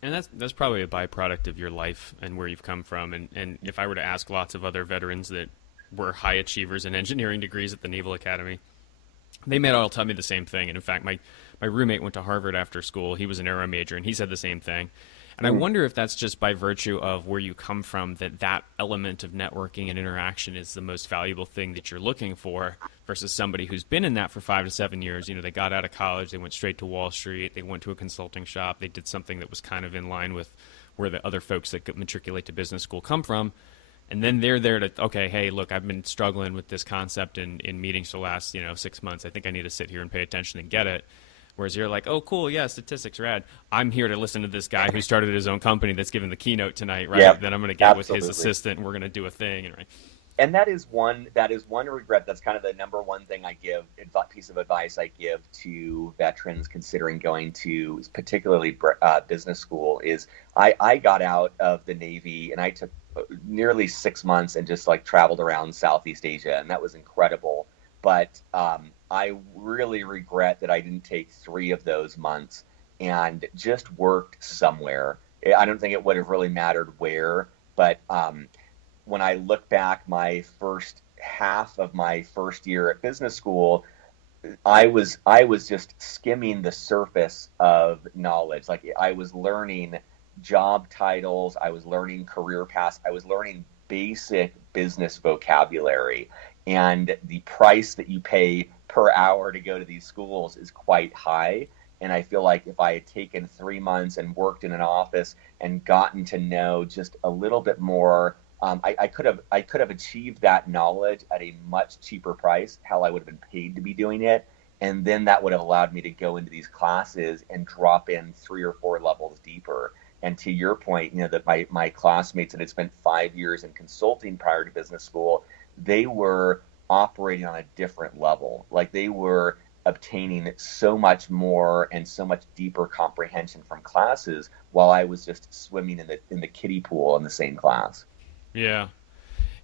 And that's probably a byproduct of your life and where you've come from. And if I were to ask lots of other veterans that were high achievers in engineering degrees at the Naval Academy, they may all tell me the same thing. And in fact, my roommate went to Harvard after school. He was an aero major, and he said the same thing. And I wonder if that's just by virtue of where you come from, that element of networking and interaction is the most valuable thing that you're looking for, versus somebody who's been in that for 5 to 7 years. They got out of college, they went straight to Wall Street, they went to a consulting shop, they did something that was kind of in line with where the other folks that matriculate to business school come from. And then they're there to, okay, hey, look, I've been struggling with this concept in meetings for the last 6 months. I think I need to sit here and pay attention and get it. Whereas you're like, oh, cool, yeah, statistics, rad. I'm here to listen to this guy who started his own company that's giving the keynote tonight, right? Yep, Then I'm going to get with his absolutely. assistant, and we're going to do a thing. Right? And that is one regret. That's kind of the number one thing piece of advice I give to veterans considering going to particularly business school is I got out of the Navy, and I took nearly 6 months and just like traveled around Southeast Asia, and that was incredible. But I really regret that I didn't take 3 of those months and just worked somewhere. I don't think it would have really mattered where, but when I look back, my first half of my first year at business school, I was just skimming the surface of knowledge. Like, I was learning job titles, I was learning career paths, I was learning basic business vocabulary. And the price that you pay per hour to go to these schools is quite high. And I feel like if I had taken 3 months and worked in an office and gotten to know just a little bit more, I could have achieved that knowledge at a much cheaper price. Hell, I would have been paid to be doing it. And then that would have allowed me to go into these classes and drop in 3 or 4 levels deeper. And to your point, that my classmates that had spent 5 years in consulting prior to business school, they were operating on a different level. Like, they were obtaining so much more and so much deeper comprehension from classes while I was just swimming in the kiddie pool in the same class. Yeah.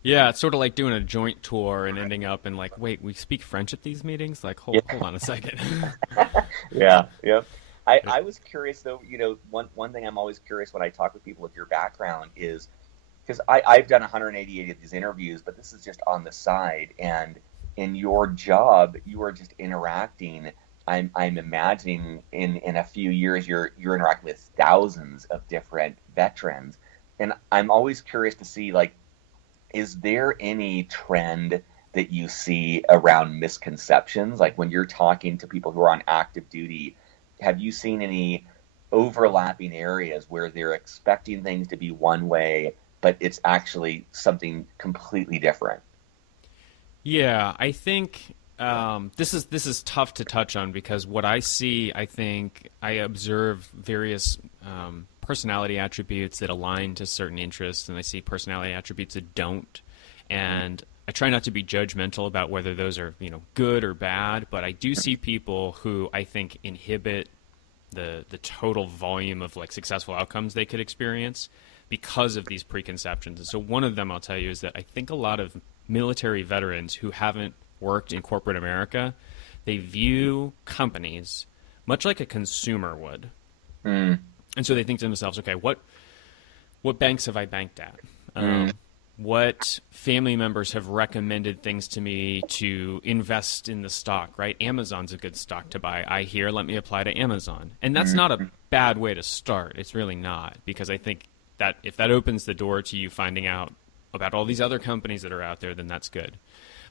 Yeah, it's sort of like doing a joint tour and ending up in like, wait, we speak French at these meetings? Like, hold on a second. Yeah, yeah. I was curious though, one thing I'm always curious when I talk with people with your background is, because I've done 188 of these interviews, but this is just on the side. And in your job, you are just interacting. I'm imagining in a few years, you're interacting with thousands of different veterans. And I'm always curious to see, like, is there any trend that you see around misconceptions? Like when you're talking to people who are on active duty, have you seen any overlapping areas where they're expecting things to be one way, but it's actually something completely different? Yeah, I think this is tough to touch on because what I see, I think I observe various personality attributes that align to certain interests, and I see personality attributes that don't. And I try not to be judgmental about whether those are, good or bad, but I do see people who I think inhibit the total volume of like successful outcomes they could experience because of these preconceptions. And so one of them I'll tell you is that I think a lot of military veterans who haven't worked in corporate America, they view companies much like a consumer would. And so they think to themselves, okay, what banks have I banked at? What family members have recommended things to me to invest in the stock, right? Amazon's a good stock to buy. I hear, let me apply to Amazon. And that's not a bad way to start. It's really not, because I think that if that opens the door to you finding out about all these other companies that are out there, then that's good.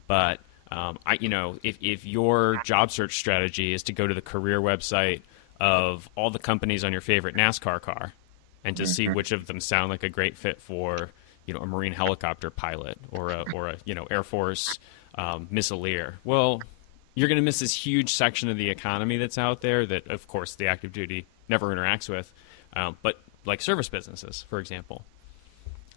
But if your job search strategy is to go to the career website of all the companies on your favorite NASCAR car and to see which of them sound like a great fit for, a Marine helicopter pilot or a Air Force missileer, well, you're going to miss this huge section of the economy that's out there that, of course, the active duty never interacts with, but like service businesses, for example.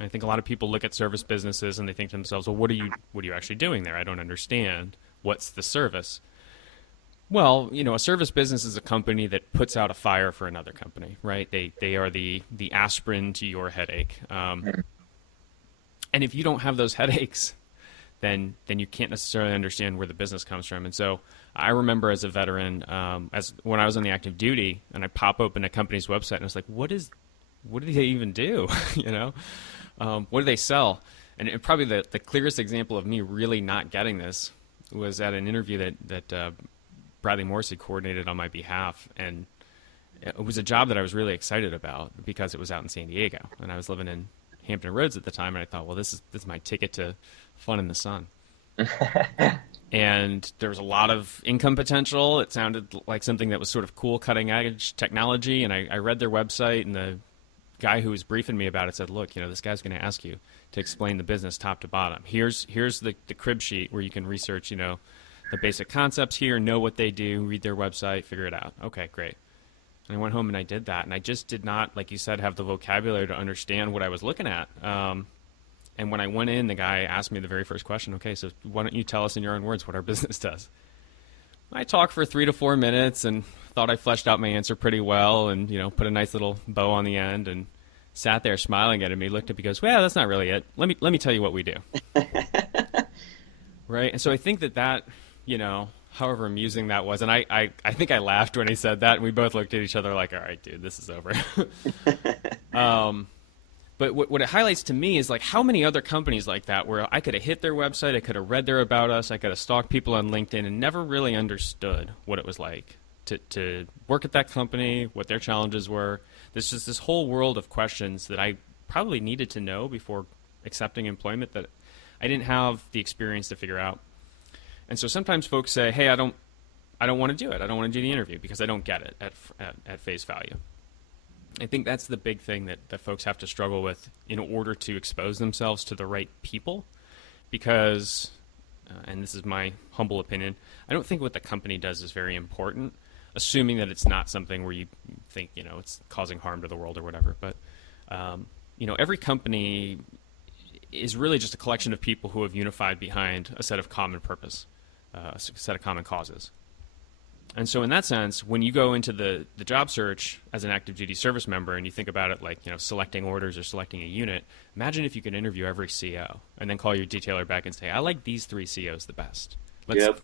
I think a lot of people look at service businesses and they think to themselves, well, what are you actually doing there? I don't understand. What's the service? Well, a service business is a company that puts out a fire for another company, right? They are the aspirin to your headache. And if you don't have those headaches, then you can't necessarily understand where the business comes from. And so I remember as a veteran, when I was on the active duty, and I pop open a company's website, and I was like, what do they even do? What do they sell? And probably the clearest example of me really not getting this was at an interview that Bradley Morrissey coordinated on my behalf. And it was a job that I was really excited about because it was out in San Diego. And I was living in Hampton Roads at the time, and I thought, well, this is my ticket to fun in the sun. And there was a lot of income potential. It sounded like something that was sort of cool, cutting-edge technology. And I read their website, and the guy who was briefing me about it said, look, this guy's going to ask you to explain the business top to bottom. Here's the crib sheet where you can research, the basic concepts here, know what they do, read their website, figure it out. Okay, great. And I went home and I did that. And I just did not, like you said, have the vocabulary to understand what I was looking at. And when I went in, the guy asked me the very first question, okay, so why don't you tell us in your own words what our business does? I talked for 3 to 4 minutes and thought I fleshed out my answer pretty well and, put a nice little bow on the end and sat there smiling at him. He looked up, he goes, well, that's not really it. Let me tell you what we do. Right? And so I think that, however amusing that was, and I think I laughed when he said that, and we both looked at each other like, all right, dude, this is over. But what it highlights to me is like how many other companies like that where I could have hit their website, I could have read their about us, I could have stalked people on LinkedIn and never really understood what it was like to work at that company, what their challenges were. There's just this whole world of questions that I probably needed to know before accepting employment that I didn't have the experience to figure out. And so sometimes folks say, hey, I don't want to do it. I don't want to do the interview because I don't get it at face value. I think that's the big thing that folks have to struggle with in order to expose themselves to the right people because, and this is my humble opinion, I don't think what the company does is very important, assuming that it's not something where you think, it's causing harm to the world or whatever. But, every company is really just a collection of people who have unified behind a set of common purpose, a set of common causes. And so in that sense, when you go into the job search as an active duty service member and you think about it like, selecting orders or selecting a unit, imagine if you could interview every CO and then call your detailer back and say, I like these 3 COs the best.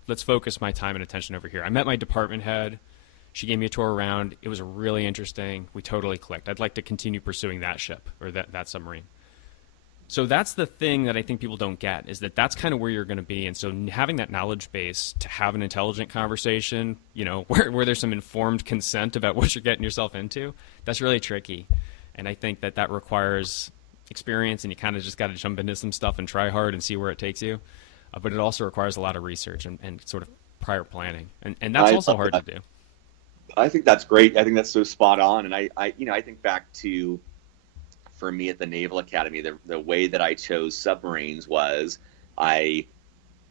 Let's focus my time and attention over here. I met my department head. She gave me a tour around. It was really interesting. We totally clicked. I'd like to continue pursuing that ship or that submarine. So that's the thing that I think people don't get, is that that's kind of where you're going to be. And so having that knowledge base to have an intelligent conversation, where there's some informed consent about what you're getting yourself into, that's really tricky. And I think that requires experience, and you kind of just got to jump into some stuff and try hard and see where it takes you. But it also requires a lot of research and sort of prior planning. And that's also hard to do. I think that's great. I think that's so spot on. And I think back to, for me at the Naval Academy, the way that I chose submarines was I,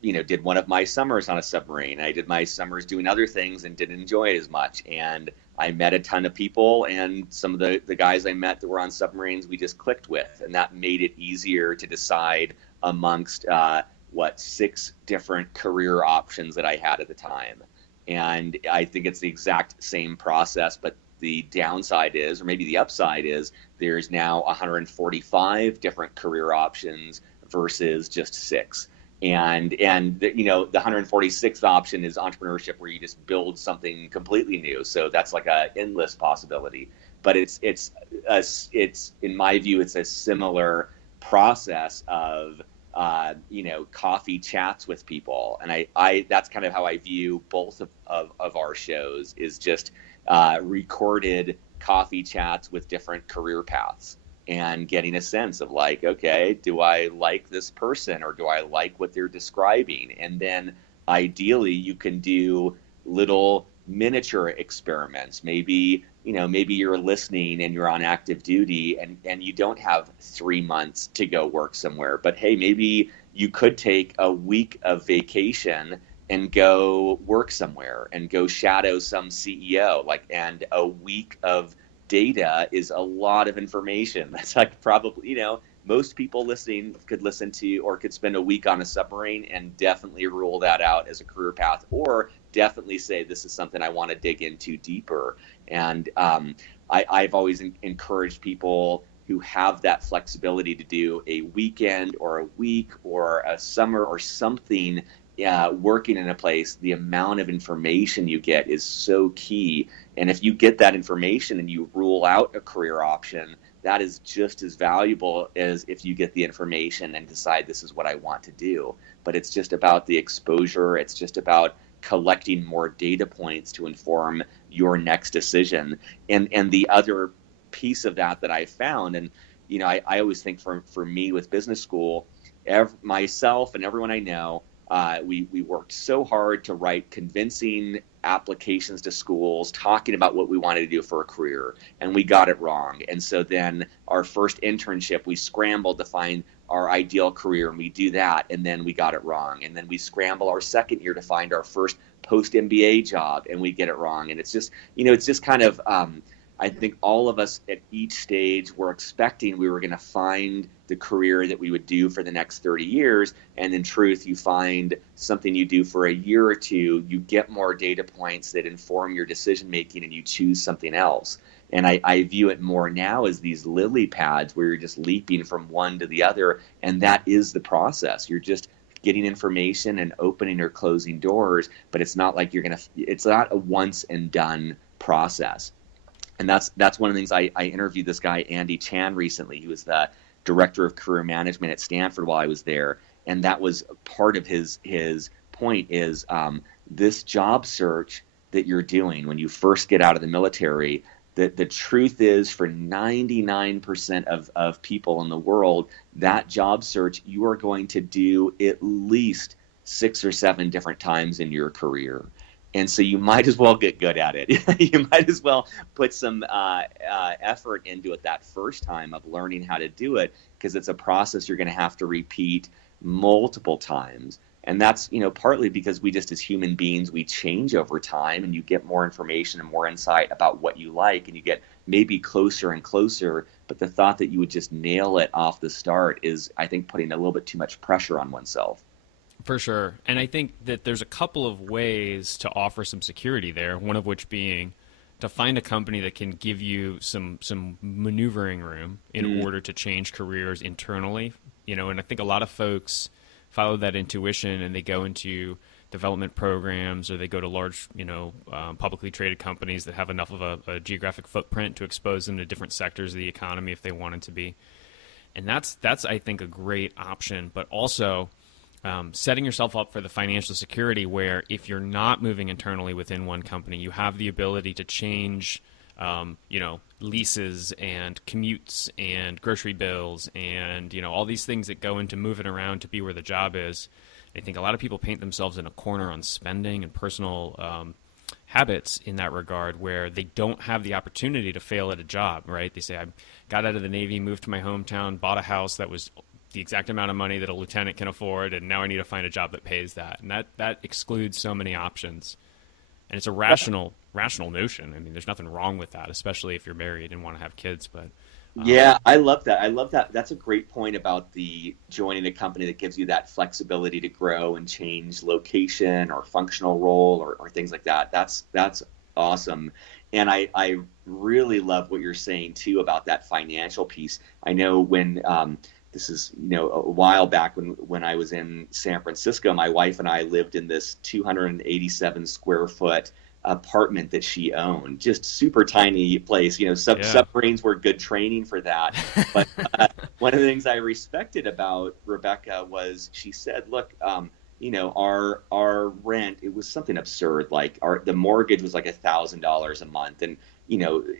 did one of my summers on a submarine. I did my summers doing other things and didn't enjoy it as much. And I met a ton of people, and some of the guys I met that were on submarines, we just clicked with. And that made it easier to decide amongst, 6 different career options that I had at the time. And I think it's the exact same process, but the downside is, or maybe the upside is, there's now 145 different career options versus just 6. And the 146th option is entrepreneurship, where you just build something completely new. So that's like a endless possibility. But it's in my view, it's a similar process of coffee chats with people. And I that's kind of how I view both of our shows, is just recorded coffee chats with different career paths and getting a sense of like, okay, do I like this person, or do I like what they're describing? And then ideally you can do little miniature experiments. Maybe you're listening and you're on active duty and you don't have 3 months to go work somewhere, but hey, maybe you could take a week of vacation and go work somewhere and go shadow some CEO. And a week of data is a lot of information. That's like probably, most people listening could listen to or could spend a week on a submarine and definitely rule that out as a career path, or definitely say this is something I want to dig into deeper. And I've always encouraged people who have that flexibility to do a weekend or a week or a summer or something, working in a place. The amount of information you get is so key. And if you get that information and you rule out a career option, that is just as valuable as if you get the information and decide this is what I want to do. But it's just about the exposure. It's just about collecting more data points to inform your next decision. And the other piece of that I found, and I always think for me with business school, myself and everyone I know, we worked so hard to write convincing applications to schools talking about what we wanted to do for a career, and we got it wrong. And so then our first internship, we scrambled to find our ideal career, and we do that, and then we got it wrong. And then we scramble our second year to find our first post-MBA job, and we get it wrong. And it's just, it's just kind of, I think all of us at each stage were expecting we were going to find the career that we would do for the next 30 years. And in truth, you find something you do for a year or two, you get more data points that inform your decision making, and you choose something else. And I view it more now as these lily pads where you're just leaping from one to the other. And that is the process. You're just getting information and opening or closing doors, but it's not like it's not a once and done process. And that's one of the things I interviewed this guy, Andy Chan, recently. He was the director of career management at Stanford while I was there. And that was part of his point is this job search that you're doing when you first get out of the military, the truth is for 99% of people in the world, that job search you are going to do at least 6 or 7 different times in your career. And so you might as well get good at it. You might as well put some effort into it that first time of learning how to do it, because it's a process you're going to have to repeat multiple times. And that's, partly because we just as human beings, we change over time, and you get more information and more insight about what you like, and you get maybe closer and closer. But the thought that you would just nail it off the start is, I think, putting a little bit too much pressure on oneself. For sure. And I think that there's a couple of ways to offer some security there, one of which being to find a company that can give you some maneuvering room in order to change careers internally. And I think a lot of folks follow that intuition and they go into development programs, or they go to large, publicly traded companies that have enough of a geographic footprint to expose them to different sectors of the economy if they wanted to be. And that's I think, a great option, but also setting yourself up for the financial security where if you're not moving internally within one company, you have the ability to change, leases and commutes and grocery bills and, all these things that go into moving around to be where the job is. I think a lot of people paint themselves in a corner on spending and personal habits in that regard, where they don't have the opportunity to fail at a job, right? They say, I got out of the Navy, moved to my hometown, bought a house that was the exact amount of money that a lieutenant can afford, and now I need to find a job that pays that. And that excludes so many options. And it's a rational notion. I mean, there's nothing wrong with that, especially if you're married and want to have kids. But yeah, I love that. That's a great point about the joining a company that gives you that flexibility to grow and change location or functional role or things like that. That's awesome. And I really love what you're saying too about that financial piece. I know when this is, a while back when I was in San Francisco, my wife and I lived in this 287 square foot apartment that she owned, just super tiny place. Submarines were good training for that. But one of the things I respected about Rebecca was she said, look, our rent, it was something absurd. Like the mortgage was like $1,000 a month. And,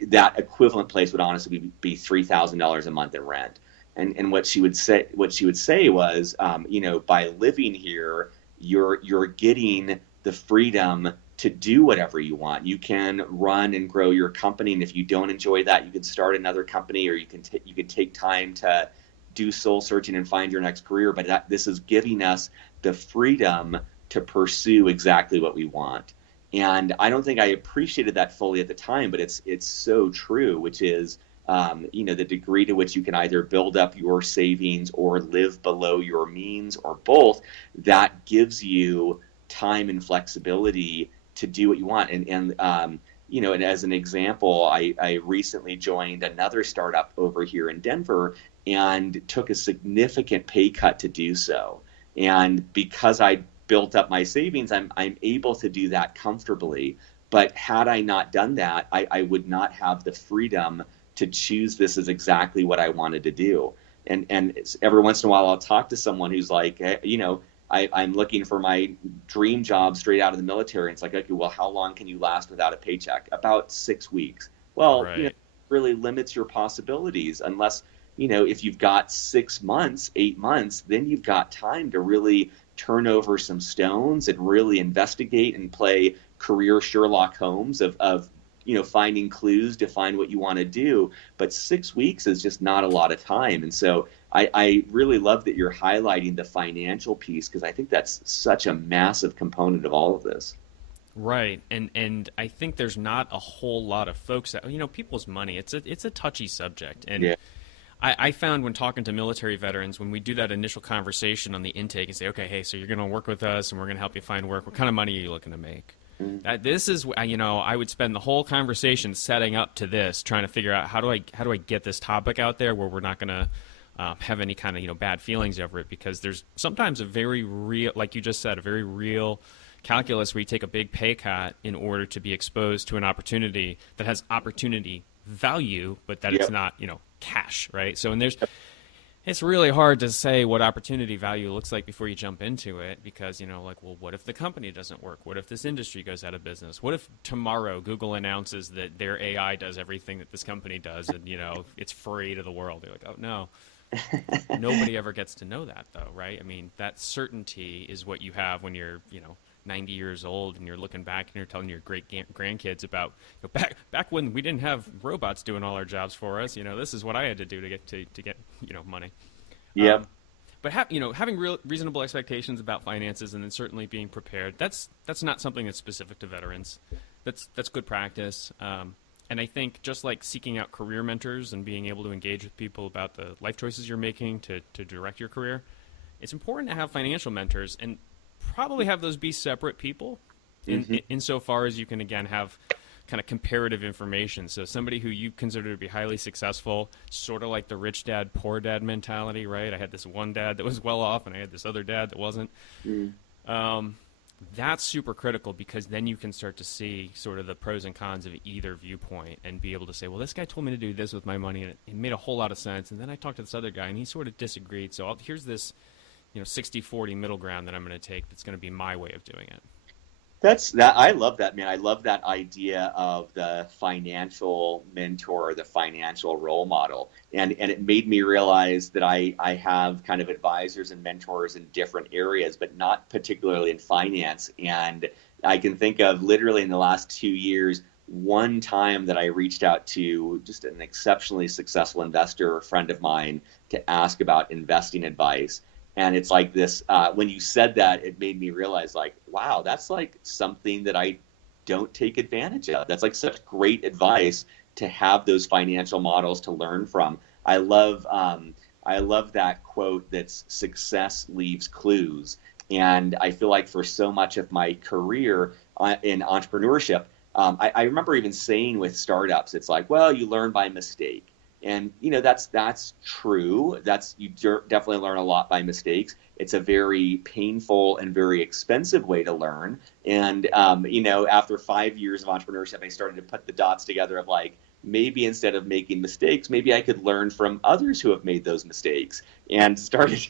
that equivalent place would honestly be $3,000 a month in rent. And what she would say was, by living here, you're getting the freedom to do whatever you want. You can run and grow your company, and if you don't enjoy that, you can start another company, or you can take time to do soul searching and find your next career. But this is giving us the freedom to pursue exactly what we want. And I don't think I appreciated that fully at the time, but it's so true, which is the degree to which you can either build up your savings or live below your means, or both. That gives you time and flexibility to do what you want. And as an example, I recently joined another startup over here in Denver and took a significant pay cut to do so. And because I built up my savings, I'm able to do that comfortably. But had I not done that, I would not have the freedom to choose this as exactly what I wanted to do. And every once in a while, I'll talk to someone who's like, hey, I'm looking for my dream job straight out of the military. And it's like, okay, well, how long can you last without a paycheck? About 6 weeks. Well, right. It really limits your possibilities unless, if you've got 6 months, 8 months, then you've got time to really turn over some stones and really investigate and play career Sherlock Holmes of finding clues to find what you want to do. But 6 weeks is just not a lot of time. And so I really love that you're highlighting the financial piece, because I think that's such a massive component of all of this. Right. And I think there's not a whole lot of folks that, people's money, it's a touchy subject. And yeah. I found when talking to military veterans, when we do that initial conversation on the intake and say, okay, hey, so you're going to work with us and we're going to help you find work. What kind of money are you looking to make? This is, I would spend the whole conversation setting up to this, trying to figure out how do I get this topic out there where we're not going to have any kind of bad feelings over it, because there's sometimes a very real, like you just said, a very real calculus where you take a big pay cut in order to be exposed to an opportunity that has opportunity value, but that it's not cash, right? So it's really hard to say what opportunity value looks like before you jump into it, because, what if the company doesn't work? What if this industry goes out of business? What if tomorrow Google announces that their AI does everything that this company does and, it's free to the world? You're like, oh, no. Nobody ever gets to know that, though, right? I mean, that certainty is what you have when you're, 90 years old and you're looking back and you're telling your great grandkids about back when we didn't have robots doing all our jobs for us. This is what I had to do to get money. Yeah. But having reasonable expectations about finances, and then certainly being prepared. That's not something that's specific to veterans. That's good practice. And I think just like seeking out career mentors and being able to engage with people about the life choices you're making to direct your career, it's important to have financial mentors. And probably have those be separate people insofar as you can, again, have kind of comparative information. So somebody who you consider to be highly successful, sort of like the rich dad, poor dad mentality, right? I had this one dad that was well off and I had this other dad that wasn't. That's super critical, because then you can start to see sort of the pros and cons of either viewpoint and be able to say, well, this guy told me to do this with my money and it made a whole lot of sense. And then I talked to this other guy and he sort of disagreed. So here's this, 60-40 middle ground that I'm going to take that's going to be my way of doing it. I love that, man. I love that idea of the financial mentor, the financial role model. And it made me realize that I have kind of advisors and mentors in different areas, but not particularly in finance. And I can think of literally in the last 2 years, one time that I reached out to just an exceptionally successful investor, a friend of mine, to ask about investing advice. And it's like this, when you said that, it made me realize, like, wow, that's like something that I don't take advantage of. That's like such great advice to have those financial models to learn from. I love that quote that's success leaves clues. And I feel like for so much of my career in entrepreneurship, I remember even saying with startups, it's like, well, you learn by mistake. And, that's true. You definitely learn a lot by mistakes. It's a very painful and very expensive way to learn. And, after 5 years of entrepreneurship, I started to put the dots together of like, maybe instead of making mistakes, maybe I could learn from others who have made those mistakes, and started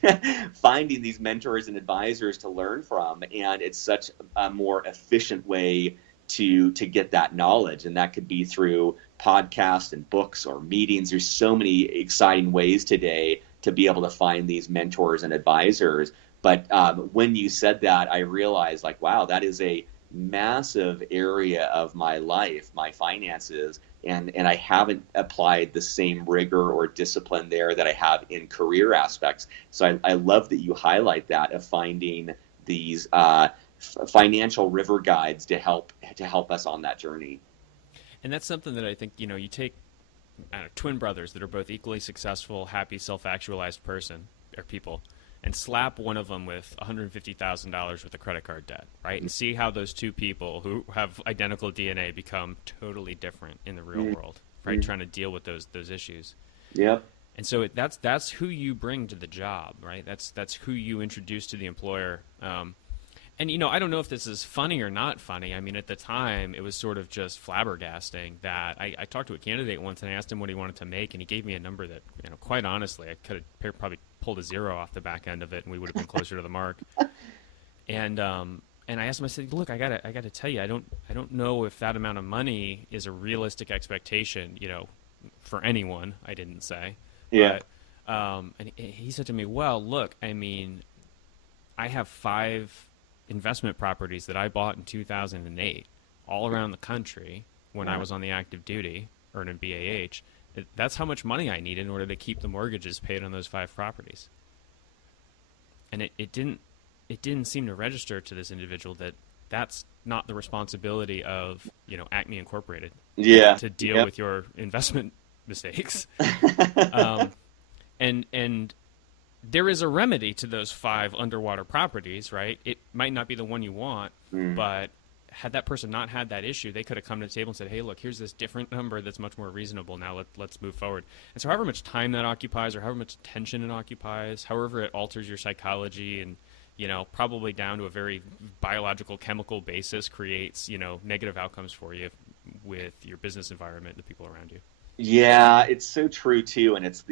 finding these mentors and advisors to learn from. And it's such a more efficient way to get that knowledge. And that could be through podcasts and books or meetings. There's so many exciting ways today to be able to find these mentors and advisors. But when you said that, I realized, like, wow, that is a massive area of my life, my finances, and I haven't applied the same rigor or discipline there that I have in career aspects. So I love that you highlight that, of finding these financial river guides to help us on that journey. And that's something that I think, you take twin brothers that are both equally successful, happy, self-actualized people, and slap one of them with $150,000 worth of credit card debt, right? And see how those two people who have identical DNA become totally different in the real world, right? Trying to deal with those issues. Yep. And so that's who you bring to the job, right? That's who you introduce to the employer. And, I don't know if this is funny or not funny. I mean, at the time, it was sort of just flabbergasting that I talked to a candidate once and I asked him what he wanted to make, and he gave me a number that, quite honestly, I could have probably pulled a zero off the back end of it and we would have been closer to the mark. And I asked him, I said, look, I gotta tell you, I don't know if that amount of money is a realistic expectation, for anyone, I didn't say. Yeah. But, and he said to me, well, look, I mean, I have 5 investment properties that I bought in 2008 all around the country when I was on the active duty or in a BAH. That's how much money I need in order to keep the mortgages paid on those 5 properties. And it didn't seem to register to this individual that that's not the responsibility of, Acme Incorporated to deal with your investment mistakes. And there is a remedy to those 5 underwater properties, right? It might not be the one you want, but had that person not had that issue, they could have come to the table and said, hey, look, here's this different number that's much more reasonable. Now let's move forward. And so however much time that occupies, or however much attention it occupies, however it alters your psychology and, probably down to a very biological, chemical basis, creates, negative outcomes for you with your business environment, the people around you. Yeah, it's so true too. And it's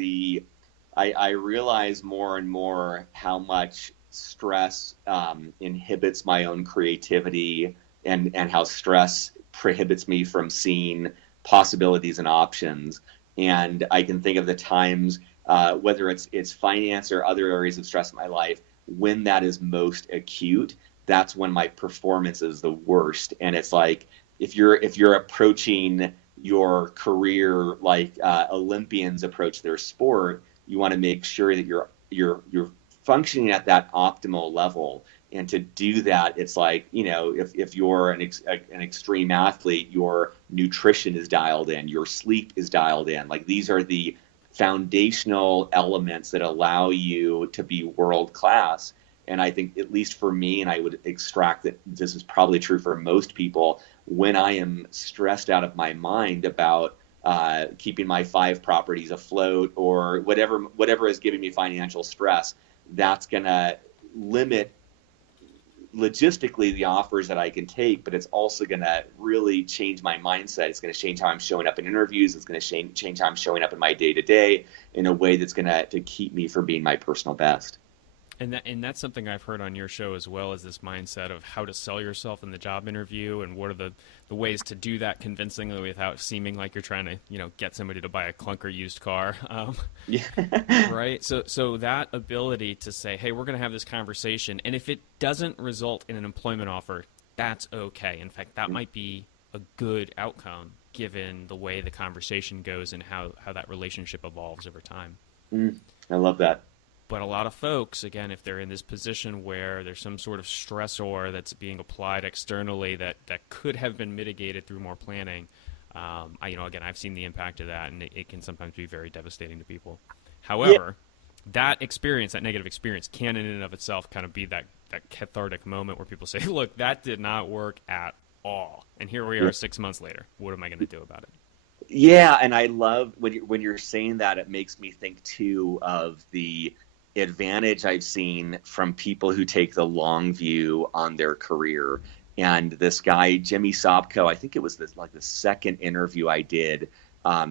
I realize more and more how much stress inhibits my own creativity, and how stress prohibits me from seeing possibilities and options. And I can think of the times, whether it's finance or other areas of stress in my life, when that is most acute, that's when my performance is the worst. And it's like, if you're approaching your career like Olympians approach their sport, you want to make sure that you're functioning at that optimal level. And to do that, it's like, if you're an extreme athlete, your nutrition is dialed in, your sleep is dialed in. Like, these are the foundational elements that allow you to be world class. And I think, at least for me, and I would extract that this is probably true for most people, when I am stressed out of my mind about keeping my 5 properties afloat or whatever is giving me financial stress, that's going to limit logistically the offers that I can take, but it's also going to really change my mindset. It's going to change how I'm showing up in interviews. It's going to change how I'm showing up in my day to day in a way that's going to keep me from being my personal best. And that's something I've heard on your show as well, is this mindset of how to sell yourself in the job interview, and what are the ways to do that convincingly without seeming like you're trying to, get somebody to buy a clunker used car. Yeah. Right? So that ability to say, hey, we're going to have this conversation, and if it doesn't result in an employment offer, that's okay. In fact, that might be a good outcome given the way the conversation goes and how that relationship evolves over time. I love that. But a lot of folks, again, if they're in this position where there's some sort of stressor that's being applied externally that could have been mitigated through more planning, I've seen the impact of that, and it can sometimes be very devastating to people. However, that negative experience, can in and of itself kind of be that cathartic moment where people say, look, that did not work at all. And here we are 6 months later. What am I going to do about it? Yeah, and I love when you're saying that, it makes me think, too, of the advantage I've seen from people who take the long view on their career. And this guy, Jimmy Sobko, I think it was the second interview I did.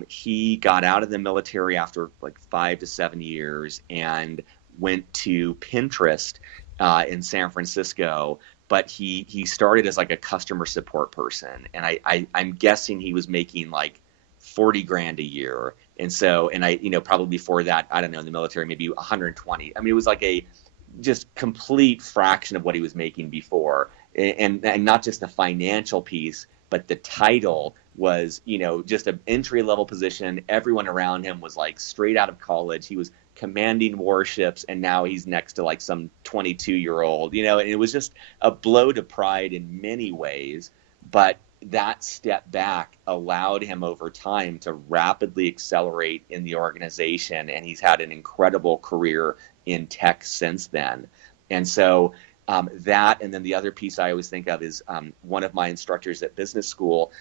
He got out of the military after 5 to 7 years and went to Pinterest in San Francisco. But he started as a customer support person. And I'm guessing he was making $40,000 a year. And I, probably before that, I don't know, in the military, maybe 120. I mean, it was a just complete fraction of what he was making before. And not just the financial piece, but the title was, just an entry level position. Everyone around him was straight out of college. He was commanding warships, and now he's next to some 22-year-old, and it was just a blow to pride in many ways. But that step back allowed him over time to rapidly accelerate in the organization, and he's had an incredible career in tech since then. And so that, and then the other piece I always think of is one of my instructors at business school,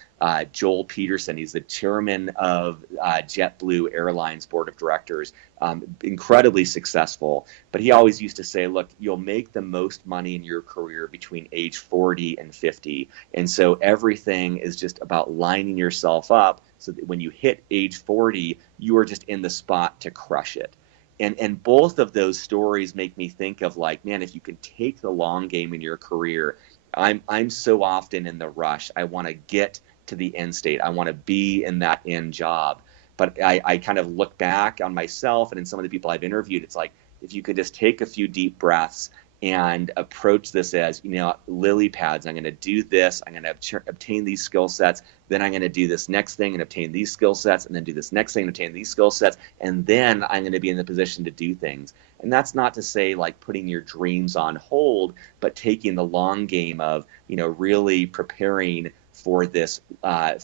Joel Peterson. He's the chairman of JetBlue Airlines board of directors, incredibly successful. But he always used to say, look, you'll make the most money in your career between age 40 and 50. And so everything is just about lining yourself up so that when you hit age 40, you are just in the spot to crush it. And both of those stories make me think of man, if you can take the long game in your career, I'm so often in the rush. I want to get to the end state. I want to be in that end job. But I kind of look back on myself and in some of the people I've interviewed, it's if you could just take a few deep breaths and approach this as, lily pads. I'm going to do this. I'm going to obtain these skill sets. Then I'm going to do this next thing and obtain these skill sets, and then do this next thing and obtain these skill sets. And then I'm going to be in the position to do things. And that's not to say putting your dreams on hold, but taking the long game of, really preparing for this,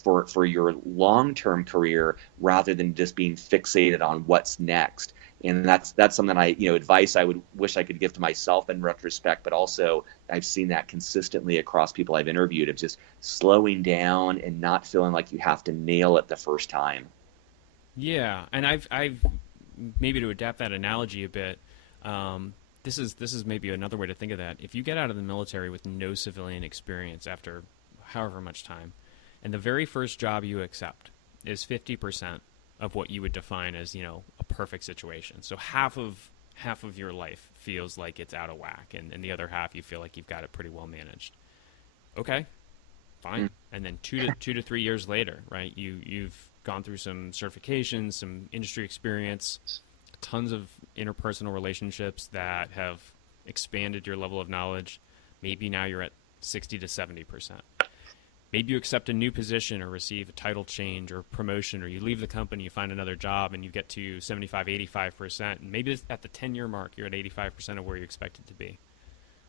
for your long-term career rather than just being fixated on what's next. And that's something advice I would wish I could give to myself in retrospect, but also I've seen that consistently across people I've interviewed, of just slowing down and not feeling like you have to nail it the first time. Yeah, and I've maybe to adapt that analogy a bit, this is maybe another way to think of that. If you get out of the military with no civilian experience after however much time, and the very first job you accept is 50% of what you would define as, a perfect situation. So half of your life feels like it's out of whack, and the other half you feel like you've got it pretty well managed. Okay, fine. And then 2 to 3 years later, right? You've gone through some certifications, some industry experience, tons of interpersonal relationships that have expanded your level of knowledge. Maybe now you're at 60 to 70%. Maybe you accept a new position or receive a title change or promotion, or you leave the company, you find another job, and you get to 75, 85%. And maybe at the 10-year mark, you're at 85% of where you expected to be.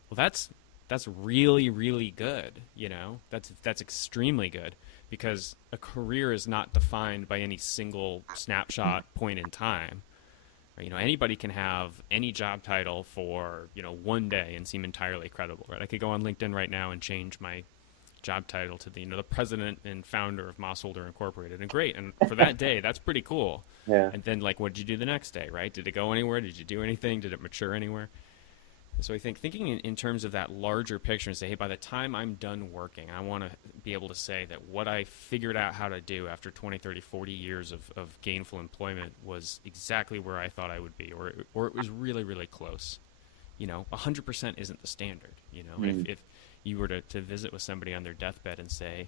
Well, that's really, really good. That's extremely good, because a career is not defined by any single snapshot point in time. Right? Anybody can have any job title for, one day and seem entirely credible, right? I could go on LinkedIn right now and change my job title to the president and founder of Mossholder Incorporated, and great. And for that day, that's pretty cool. Yeah. And then, like, what did you do the next day, right? Did it go anywhere? Did you do anything? Did it mature anywhere? So I think thinking in terms of that larger picture and say, hey, by the time I'm done working, I want to be able to say that what I figured out how to do after 20, 30, 40 years of gainful employment was exactly where I thought I would be, or it was really, really close. 100% isn't the standard. If you were to visit with somebody on their deathbed and say,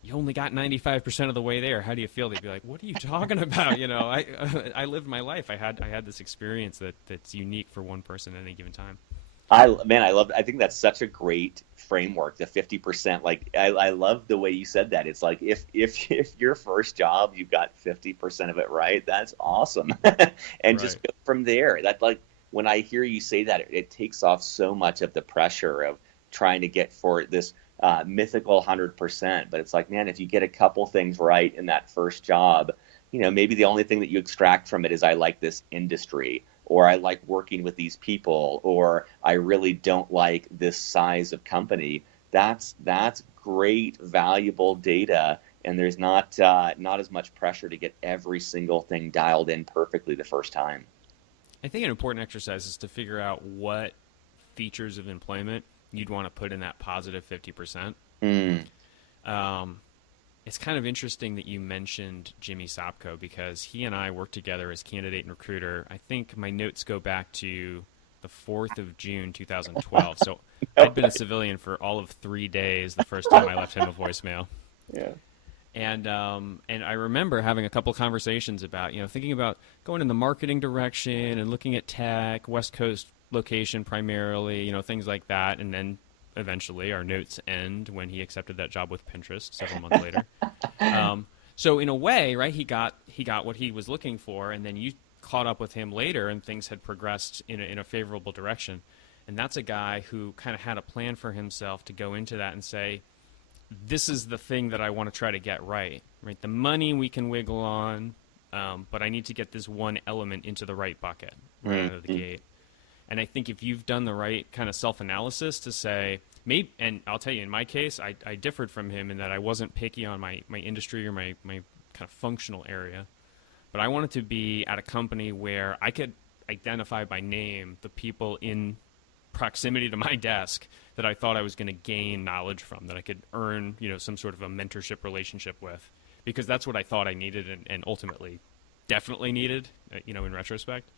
you only got 95% of the way there, how do you feel? They'd be like, what are you talking about? I lived my life. I had this experience that's unique for one person at any given time. I think that's such a great framework, the 50%. Like, I love the way you said that. It's like, if your first job, you got 50% of it right, that's awesome. And right. Just go from there. That, like, when I hear you say that, it takes off so much of the pressure of trying to get for this mythical 100%. But it's like, man, if you get a couple things right in that first job, maybe the only thing that you extract from it is, I like this industry, or I like working with these people, or I really don't like this size of company. That's great, valuable data. And there's not as much pressure to get every single thing dialed in perfectly the first time. I think an important exercise is to figure out what features of employment you'd want to put in that positive 50%. It's kind of interesting that you mentioned Jimmy Sopko, because he and I worked together as candidate and recruiter. I think my notes go back to the 4th of June, 2012. So I'd been a civilian for all of 3 days the first time I left him a voicemail. Yeah. And I remember having a couple conversations about, thinking about going in the marketing direction and looking at tech, West Coast location primarily, things like that. And then eventually our notes end when he accepted that job with Pinterest several months later. So in a way, right, he got what he was looking for, and then you caught up with him later and things had progressed in a favorable direction. And that's a guy who kind of had a plan for himself to go into that and say, this is the thing that I want to try to get right? The money we can wiggle on, but I need to get this one element into the right bucket right out of the gate. And I think if you've done the right kind of self-analysis to say, maybe, and I'll tell you, in my case, I differed from him in that I wasn't picky on my industry or my kind of functional area, but I wanted to be at a company where I could identify by name the people in proximity to my desk that I thought I was going to gain knowledge from, that I could earn, some sort of a mentorship relationship with, because that's what I thought I needed and ultimately definitely needed, in retrospect.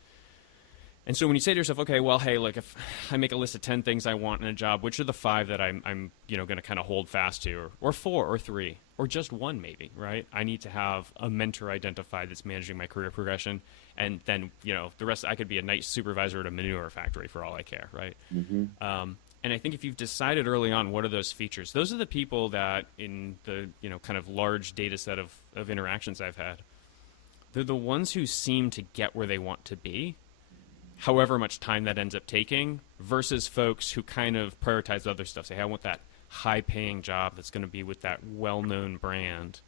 And so when you say to yourself, okay, well, hey, look, if I make a list of 10 things I want in a job, which are the 5 that I'm going to kind of hold fast to, or 4 or 3, or just 1 maybe, right? I need to have a mentor identified that's managing my career progression. And then, the rest, I could be a night supervisor at a manure factory for all I care, right? Mm-hmm. And I think if you've decided early on what are those features, those are the people that in the, kind of large data set of interactions I've had, they're the ones who seem to get where they want to be, however much time that ends up taking, versus folks who kind of prioritize other stuff. Say, hey, I want that high-paying job that's going to be with that well-known brand.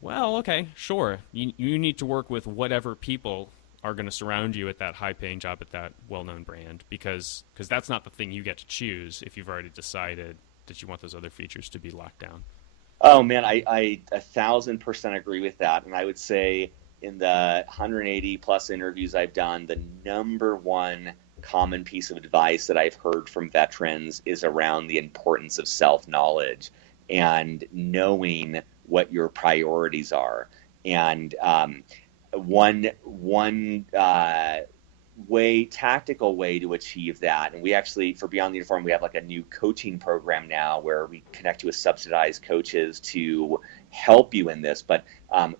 Well, okay, sure. You need to work with whatever people are going to surround you at that high-paying job at that well-known brand, because that's not the thing you get to choose if you've already decided that you want those other features to be locked down. Oh, man, I 1,000% agree with that. And I would say, in the 180 plus interviews I've done, the number one common piece of advice that I've heard from veterans is around the importance of self-knowledge and knowing what your priorities are. And one tactical way to achieve that, and we actually, for Beyond the Uniform, we have like a new coaching program now where we connect you with subsidized coaches to help you in this. But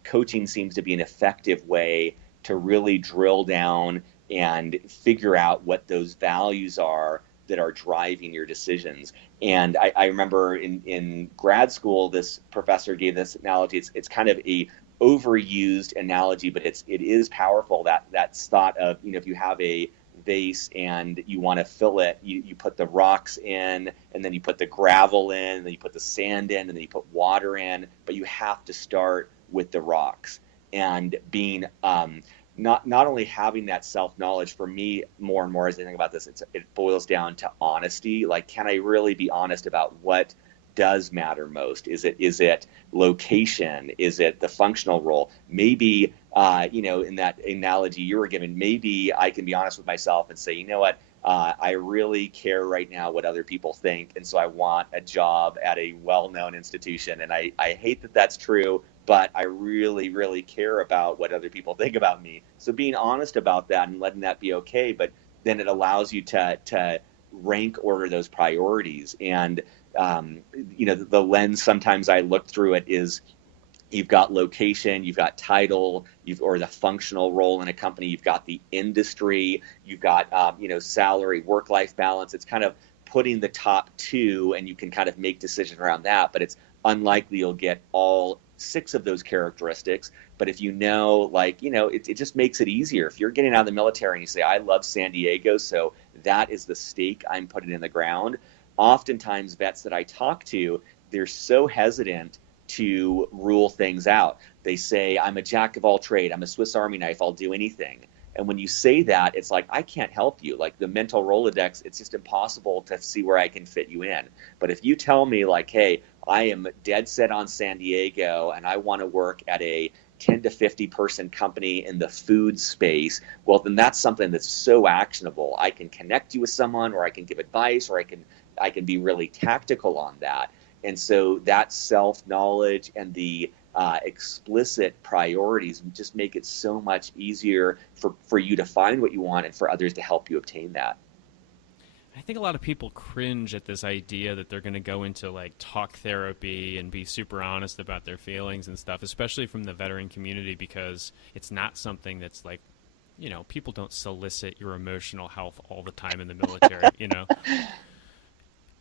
coaching seems to be an effective way to really drill down and figure out what those values are that are driving your decisions. And I remember in grad school, this professor gave this analogy. It's kind of a overused analogy, but it is powerful. That thought of, if you have a vase and you want to fill it, you put the rocks in, and then you put the gravel in, and then you put the sand in, and then you put water in, but you have to start with the rocks. And being not only having that self-knowledge, for me, more and more as I think about this, it boils down to honesty. Like, can I really be honest about what does matter most? Is it location? Is it the functional role? Maybe, in that analogy you were given, maybe I can be honest with myself and say, you know what, I really care right now what other people think, and so I want a job at a well-known institution. And I hate that that's true, but I really, really care about what other people think about me. So being honest about that and letting that be okay, but then it allows you to rank order those priorities. And the lens sometimes I look through it is, you've got location, you've got title, or the functional role in a company, you've got the industry, you've got salary, work-life balance. It's kind of putting the top two, and you can kind of make decisions around that. But it's unlikely you'll get all 6 of those characteristics. But if it just makes it easier. If you're getting out of the military and you say, I love San Diego, so that is the stake I'm putting in the ground. Oftentimes, vets that I talk to, they're so hesitant to rule things out. They say, I'm a jack of all trade, I'm a Swiss Army knife, I'll do anything. And when you say that, it's like, I can't help you. Like the mental Rolodex, it's just impossible to see where I can fit you in. But if you tell me like, hey, I am dead set on San Diego and I want to work at a 10 to 50 person company in the food space, well, then that's something that's so actionable. I can connect you with someone, or I can give advice, or I can be really tactical on that. And so that self-knowledge and the explicit priorities just make it so much easier for you to find what you want and for others to help you obtain that. I think a lot of people cringe at this idea that they're going to go into like talk therapy and be super honest about their feelings and stuff, especially from the veteran community, because it's not something that's like, people don't solicit your emotional health all the time in the military,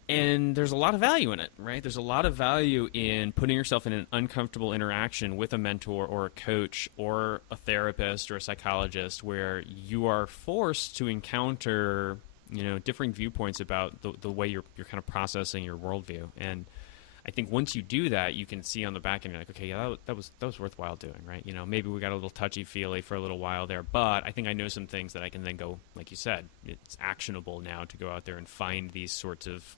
And there's a lot of value in it, right? There's a lot of value in putting yourself in an uncomfortable interaction with a mentor or a coach or a therapist or a psychologist, where you are forced to encounter, differing viewpoints about the way you're kind of processing your worldview. And I think once you do that, you can see on the back end, you're like, okay, yeah, that was worthwhile doing, right? Maybe we got a little touchy-feely for a little while there, but I think I know some things that I can then go, like you said, it's actionable now to go out there and find these sorts of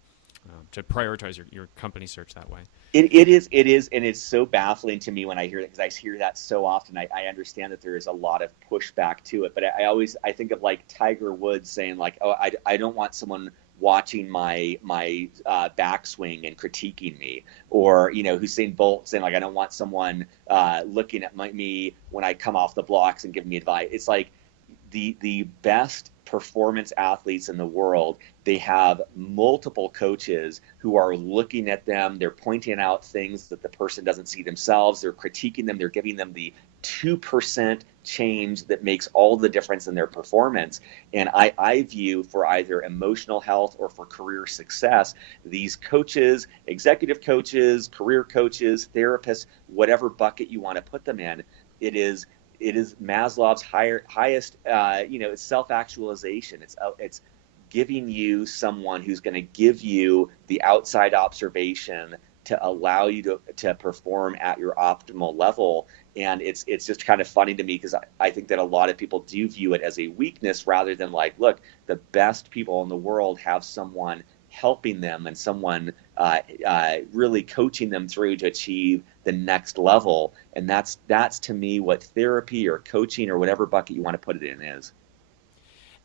to prioritize your company search that way. It is, and it's so baffling to me when I hear that, because I hear that so often. I understand that there is a lot of pushback to it, but I think of like Tiger Woods saying like, oh, I don't want someone watching my backswing and critiquing me, or Usain Bolt saying like, I don't want someone looking at me when I come off the blocks and giving me advice. It's like the best performance athletes in the world, they have multiple coaches who are looking at them. They're pointing out things that the person doesn't see themselves. They're critiquing them. They're giving them the 2% change that makes all the difference in their performance. And I view, for either emotional health or for career success, these coaches, executive coaches, career coaches, therapists, whatever bucket you want to put them in, it is Maslow's highest, it's self-actualization. It's giving you someone who's going to give you the outside observation to allow you to perform at your optimal level. And it's just kind of funny to me, because I think that a lot of people do view it as a weakness, rather than like, look, the best people in the world have someone helping them and someone really coaching them through to achieve the next level. And that's to me what therapy or coaching or whatever bucket you want to put it in is.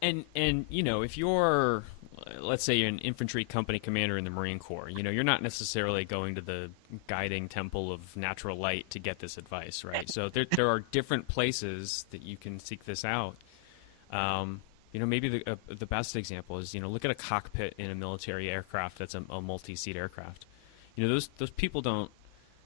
And if you're, let's say you're an infantry company commander in the Marine Corps, you're not necessarily going to the guiding temple of natural light to get this advice, right? So there are different places that you can seek this out. Maybe the best example is, look at a cockpit in a military aircraft that's a multi-seat aircraft. Those people don't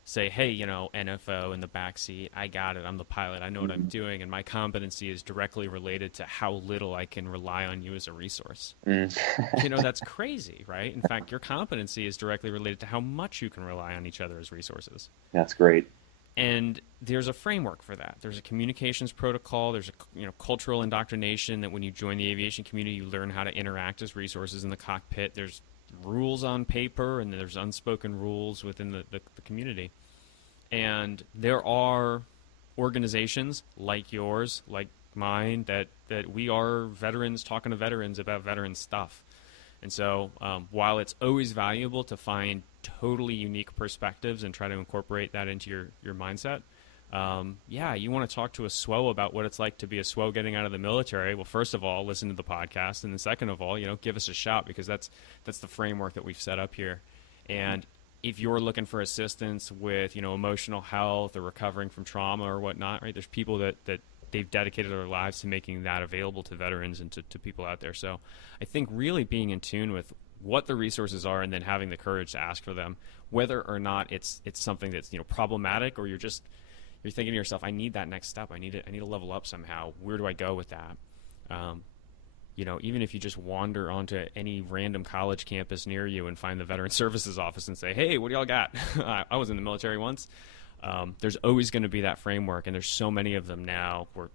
say, hey, NFO in the back seat, I got it, I'm the pilot, I know what I'm doing, and my competency is directly related to how little I can rely on you as a resource. That's crazy, right? In fact, your competency is directly related to how much you can rely on each other as resources. That's great. And there's a framework for that. There's a communications protocol. There's a cultural indoctrination that when you join the aviation community, you learn how to interact as resources in the cockpit. There's rules on paper, and there's unspoken rules within the community. And there are organizations like yours, like mine that we are veterans talking to veterans about veteran stuff. And so while it's always valuable to find totally unique perspectives and try to incorporate that into your mindset, you want to talk to a SWO about what it's like to be a SWO getting out of the military. Well, first of all, listen to the podcast. And then second of all, give us a shout, because that's the framework that we've set up here. And if you're looking for assistance with, emotional health or recovering from trauma or whatnot, right, there's people that they've dedicated their lives to making that available to veterans and to people out there. So I think really being in tune with what the resources are, and then having the courage to ask for them, whether or not it's something that's problematic, or you're thinking to yourself, I need that next step. I need to level up somehow. Where do I go with that? Even if you just wander onto any random college campus near you and find the Veteran Services Office and say, hey, what do y'all got? I was in the military once. There's always going to be that framework, and there's so many of them now. We're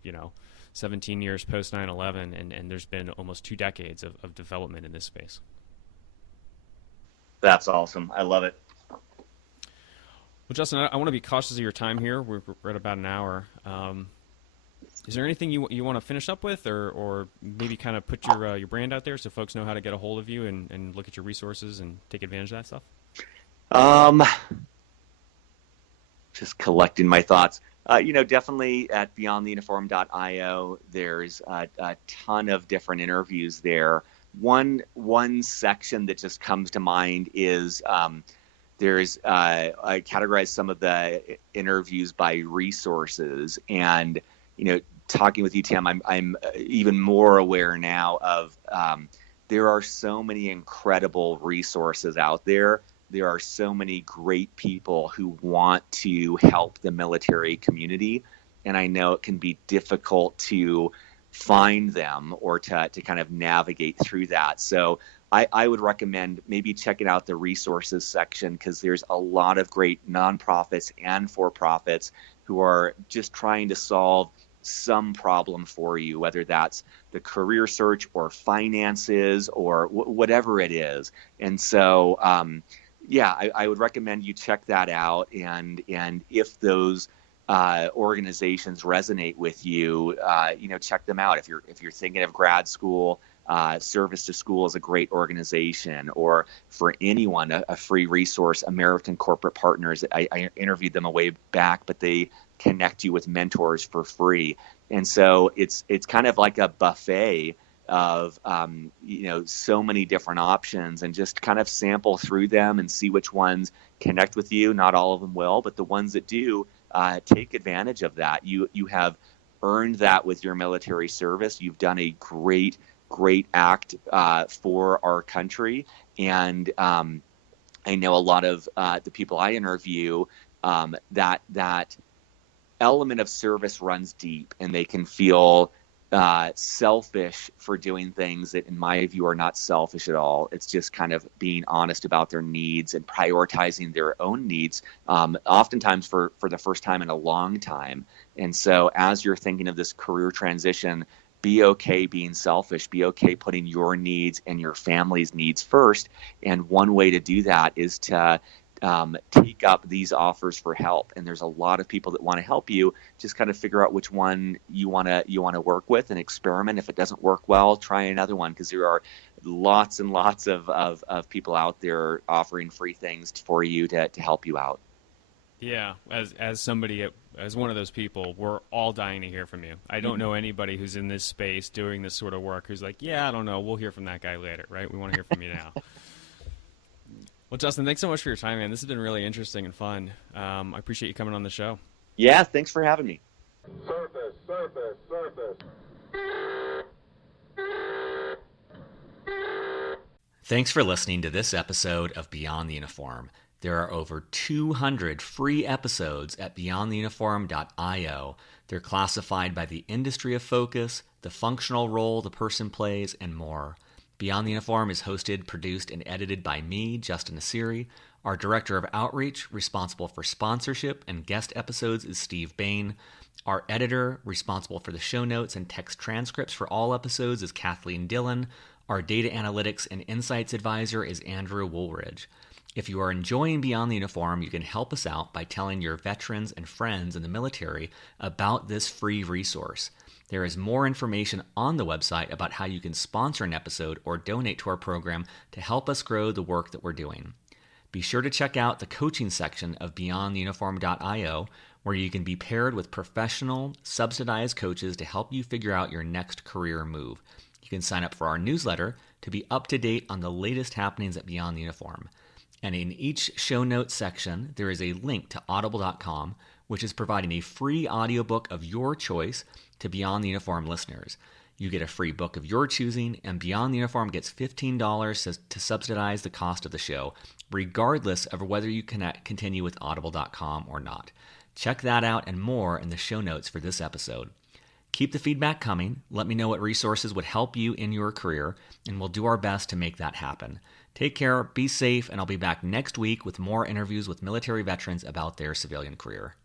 17 years post 9/11, and there's been almost 2 decades of development in this space. That's awesome. I love it. Well, Justin, I want to be cautious of your time here. We're at about an hour. Is there anything you want to finish up with, or maybe kind of put your brand out there so folks know how to get a hold of you and look at your resources and take advantage of that stuff? Just collecting my thoughts. Definitely at beyondtheuniform.io, there's a ton of different interviews there. One section that just comes to mind is there's I categorize some of the interviews by resources, and talking with you, Tim, I'm even more aware now of there are so many incredible resources out there. There are so many great people who want to help the military community, and I know it can be difficult to find them or to kind of navigate through that. So I would recommend maybe checking out the resources section, because there's a lot of great nonprofits and for-profits who are just trying to solve some problem for you, whether that's the career search or finances or whatever it is. And so, I would recommend you check that out. And if those organizations resonate with you, check them out. If you're thinking of grad school, Service to School is a great organization, or for anyone, a free resource, American Corporate Partners. I interviewed them a way back, but they connect you with mentors for free. And so it's kind of like a buffet of, so many different options, and just kind of sample through them and see which ones connect with you. Not all of them will, but the ones that do, take advantage of that. You have earned that with your military service. You've done a great act for our country. And I know a lot of the people I interview, that element of service runs deep, and they can feel selfish for doing things that, in my view, are not selfish at all. It's just kind of being honest about their needs and prioritizing their own needs, oftentimes for the first time in a long time. And so as you're thinking of this career transition, be okay being selfish, be okay putting your needs and your family's needs first. And one way to do that is to take up these offers for help. And there's a lot of people that want to help you. Just kind of figure out which one you want to work with and experiment. If it doesn't work well, try another one, because there are lots and lots of people out there offering free things for you to help you out. Yeah, as one of those people, we're all dying to hear from you. I don't know anybody who's in this space doing this sort of work who's like, yeah, I don't know, we'll hear from that guy later, right? We want to hear from you now. Well, Justin, thanks so much for your time, man. This has been really interesting and fun. I appreciate you coming on the show. Yeah, thanks for having me. Surface. Thanks for listening to this episode of Beyond the Uniform. There are over 200 free episodes at beyondtheuniform.io. They're classified by the industry of focus, the functional role the person plays, and more. Beyond the Uniform is hosted, produced, and edited by me, Justin Asiri. Our Director of Outreach, responsible for sponsorship and guest episodes, is Steve Bain. Our editor, responsible for the show notes and text transcripts for all episodes, is Kathleen Dillon. Our data analytics and insights advisor is Andrew Woolridge. If you are enjoying Beyond the Uniform, you can help us out by telling your veterans and friends in the military about this free resource. There is more information on the website about how you can sponsor an episode or donate to our program to help us grow the work that we're doing. Be sure to check out the coaching section of beyondtheuniform.io, where you can be paired with professional, subsidized coaches to help you figure out your next career move. You can sign up for our newsletter to be up to date on the latest happenings at Beyond the Uniform. And in each show notes section, there is a link to audible.com, which is providing a free audiobook of your choice to Beyond the Uniform listeners. You get a free book of your choosing, and Beyond the Uniform gets $15 to subsidize the cost of the show, regardless of whether you continue with audible.com or not. Check that out and more in the show notes for this episode. Keep the feedback coming. Let me know what resources would help you in your career, and we'll do our best to make that happen. Take care, be safe, and I'll be back next week with more interviews with military veterans about their civilian career.